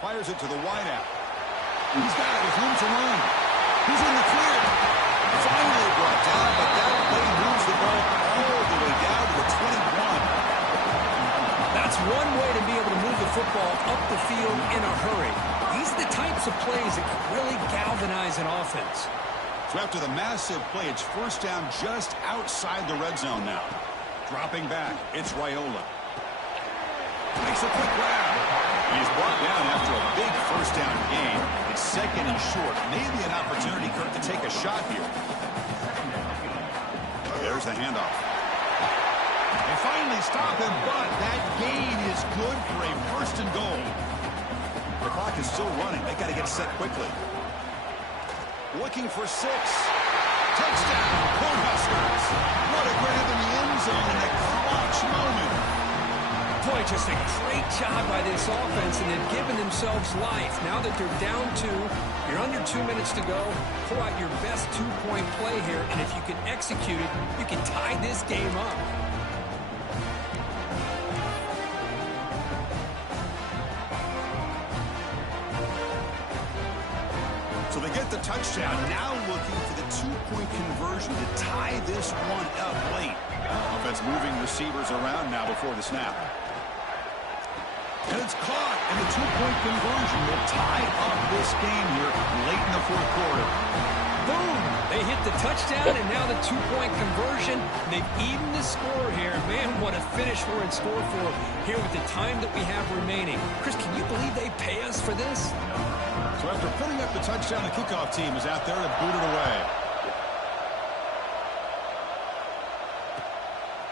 Fires it to the wideout. He's got it with room to run. He's in the clear. Finally brought down, but that play moves the ball all the way down to the 21. That's one way to be able to move the football up the field in a hurry. These are the types of plays that can really galvanize an offense. So after the massive play, it's 1st down just outside the red zone now. Dropping back, it's Raiola. Makes a quick grab. He's brought down after a big 1st down gain. It's 2nd and short. Maybe an opportunity, Kirk, to take a shot here. There's the handoff. They finally stop him, but that gain is good for a 1st and goal. The clock is still running. They got to get set quickly. Looking for 6. Touchdown, Cornhuskers. What a grab in the end zone in a clutch moment. Boy, just a great job by this offense, and they've given themselves life. Now that they're down 2, you're under 2 minutes to go. Pull out your best 2-point play here, and if you can execute it, you can tie this game up. So they get the touchdown. Now looking for the 2-point conversion to tie this one up late. Offense moving receivers around now before the snap. And it's caught, and the 2-point conversion will tie up this game here late in the 4th quarter. Boom! They hit the touchdown, and now the 2-point conversion. They've evened the score here. Man, what a finish we're in store for here with the time that we have remaining. Chris, can you believe they pay us for this? So after putting up the touchdown, the kickoff team is out there to boot it away.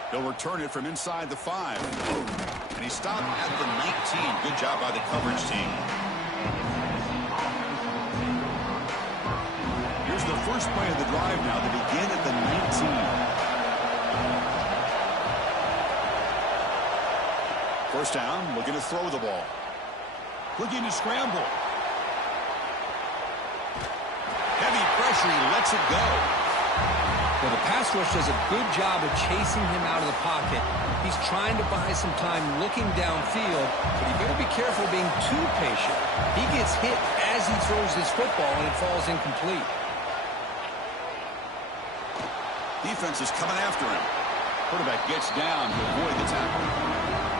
They'll return it from inside the 5. And he stopped at the 19. Good job by the coverage team. Here's the first play of the drive now. They begin at the 19. 1st down, looking to throw the ball. Looking to scramble. Heavy pressure, he lets it go. Well, the pass rush does a good job of chasing him out of the pocket. He's trying to buy some time looking downfield, but you better be careful being too patient. He gets hit as he throws his football, and it falls incomplete. Defense is coming after him. Quarterback gets down to avoid the tackle.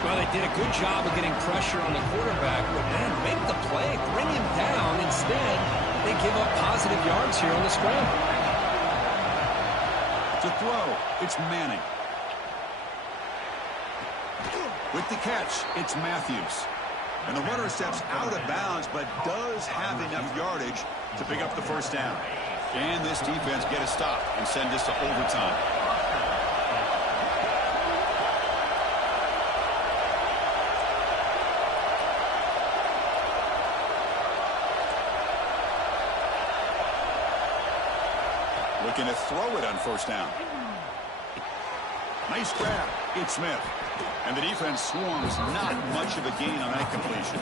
Well, they did a good job of getting pressure on the quarterback, but man, make the play, bring him down. Instead, they give up positive yards here on the scramble. To throw, it's Manning. With the catch, it's Matthews. And the runner steps out of bounds, but does have enough yardage to pick up the first down. Can this defense get a stop and send this to overtime? Looking to throw it on first down. Nice grab. It's Smith. And the defense swarms not much of a gain on that completion.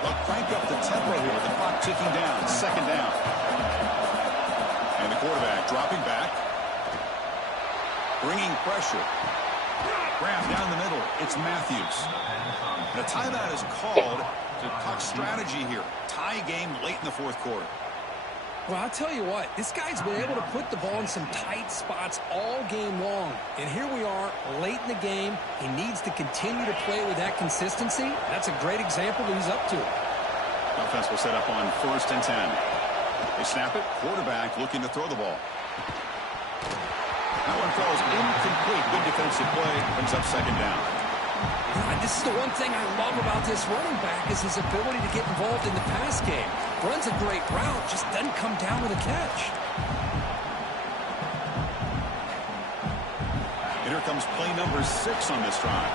They'll crank up the tempo here with the clock ticking down. Second down. And the quarterback dropping back. Bringing pressure. Grab down the middle. It's Matthews. And a timeout is called to talk strategy here. Tie game late in the fourth quarter. Well, I'll tell you what, this guy's been able to put the ball in some tight spots all game long. And here we are, late in the game. He needs to continue to play with that consistency. That's a great example that he's up to. Offense will set up on 1st and 10. They snap it. Quarterback looking to throw the ball. That one falls incomplete. Good defensive play. Brings up second down. This is the one thing I love about this running back is his ability to get involved in the pass game. Runs a great route, just doesn't come down with a catch. And here comes play number 6 on this drive.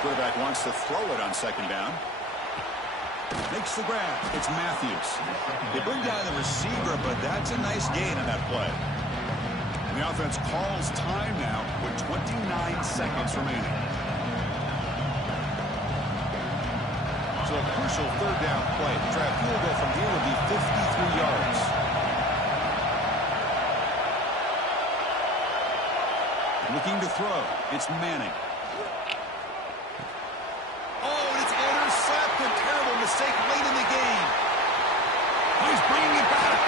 Quarterback wants to throw it on second down. Makes the grab. It's Matthews. They bring down the receiver, but that's a nice gain on that play. And the offense calls time now with 29 seconds remaining. So a crucial third down play. To try a field goal from here would be 53 yards. Looking to throw. It's Manning. Oh, and it's intercepted. Terrible mistake late in the game. Oh, he's bringing it back.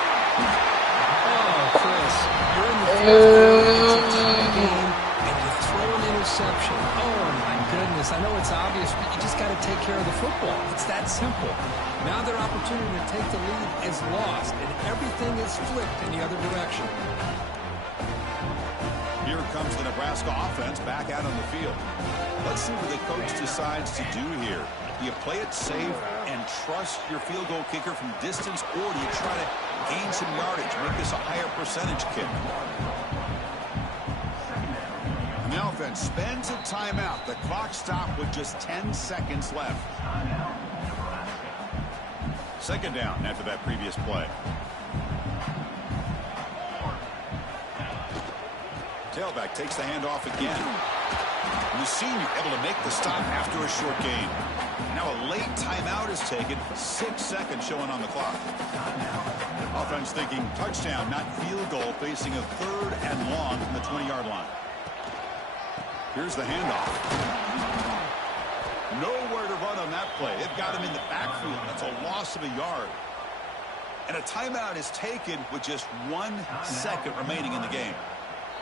Oh, Chris, you're in the fourth quarter, it's a tie game, and you throw an interception. Oh, my goodness. I know it's obvious, but you just got to take care of the football. It's that simple. Now their opportunity to take the lead is lost, and everything is flipped in the other direction. Here comes the Nebraska offense back out on the field. Let's see what the coach decides to do here. Do you play it safe and trust your field goal kicker from distance, or do you try to gain some yardage, make this a higher percentage kick? And the offense spends a timeout. The clock stopped with just 10 seconds left. Second down after that previous play. Tailback takes the handoff again. And the senior able to make the stop after a short gain. Now a late timeout is taken. 6 seconds showing on the clock. Offense thinking touchdown, not field goal, facing a 3rd and long from the 20-yard line. Here's the handoff. Nowhere to run on that play. They've got him in the backfield. That's a loss of a yard. And a timeout is taken with just 1 second remaining in the game.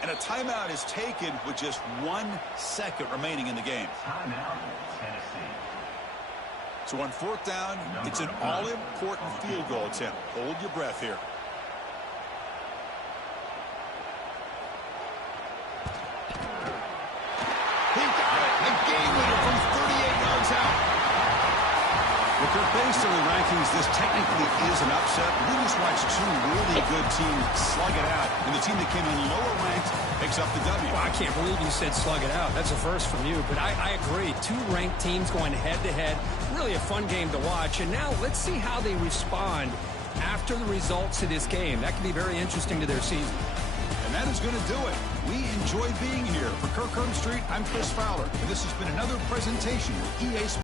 And a timeout is taken with just 1 second remaining in the game. So on 4th down, it's an all-important field goal attempt. Hold your breath here. He got it. A game winner from 38 yards out. Well, based on the rankings, this technically is an upset. We just watched 2 really good teams slug it out. And the team that came in lower ranked picks up the W. Well, I can't believe you said slug it out. That's a first from you. But I agree. 2 ranked teams going head-to-head. Really a fun game to watch. And now let's see how they respond after the results of this game. That can be very interesting to their season. And that is going to do it. We enjoy being here. For Kirk Street, I'm Chris Fowler. And this has been another presentation of EA Sports.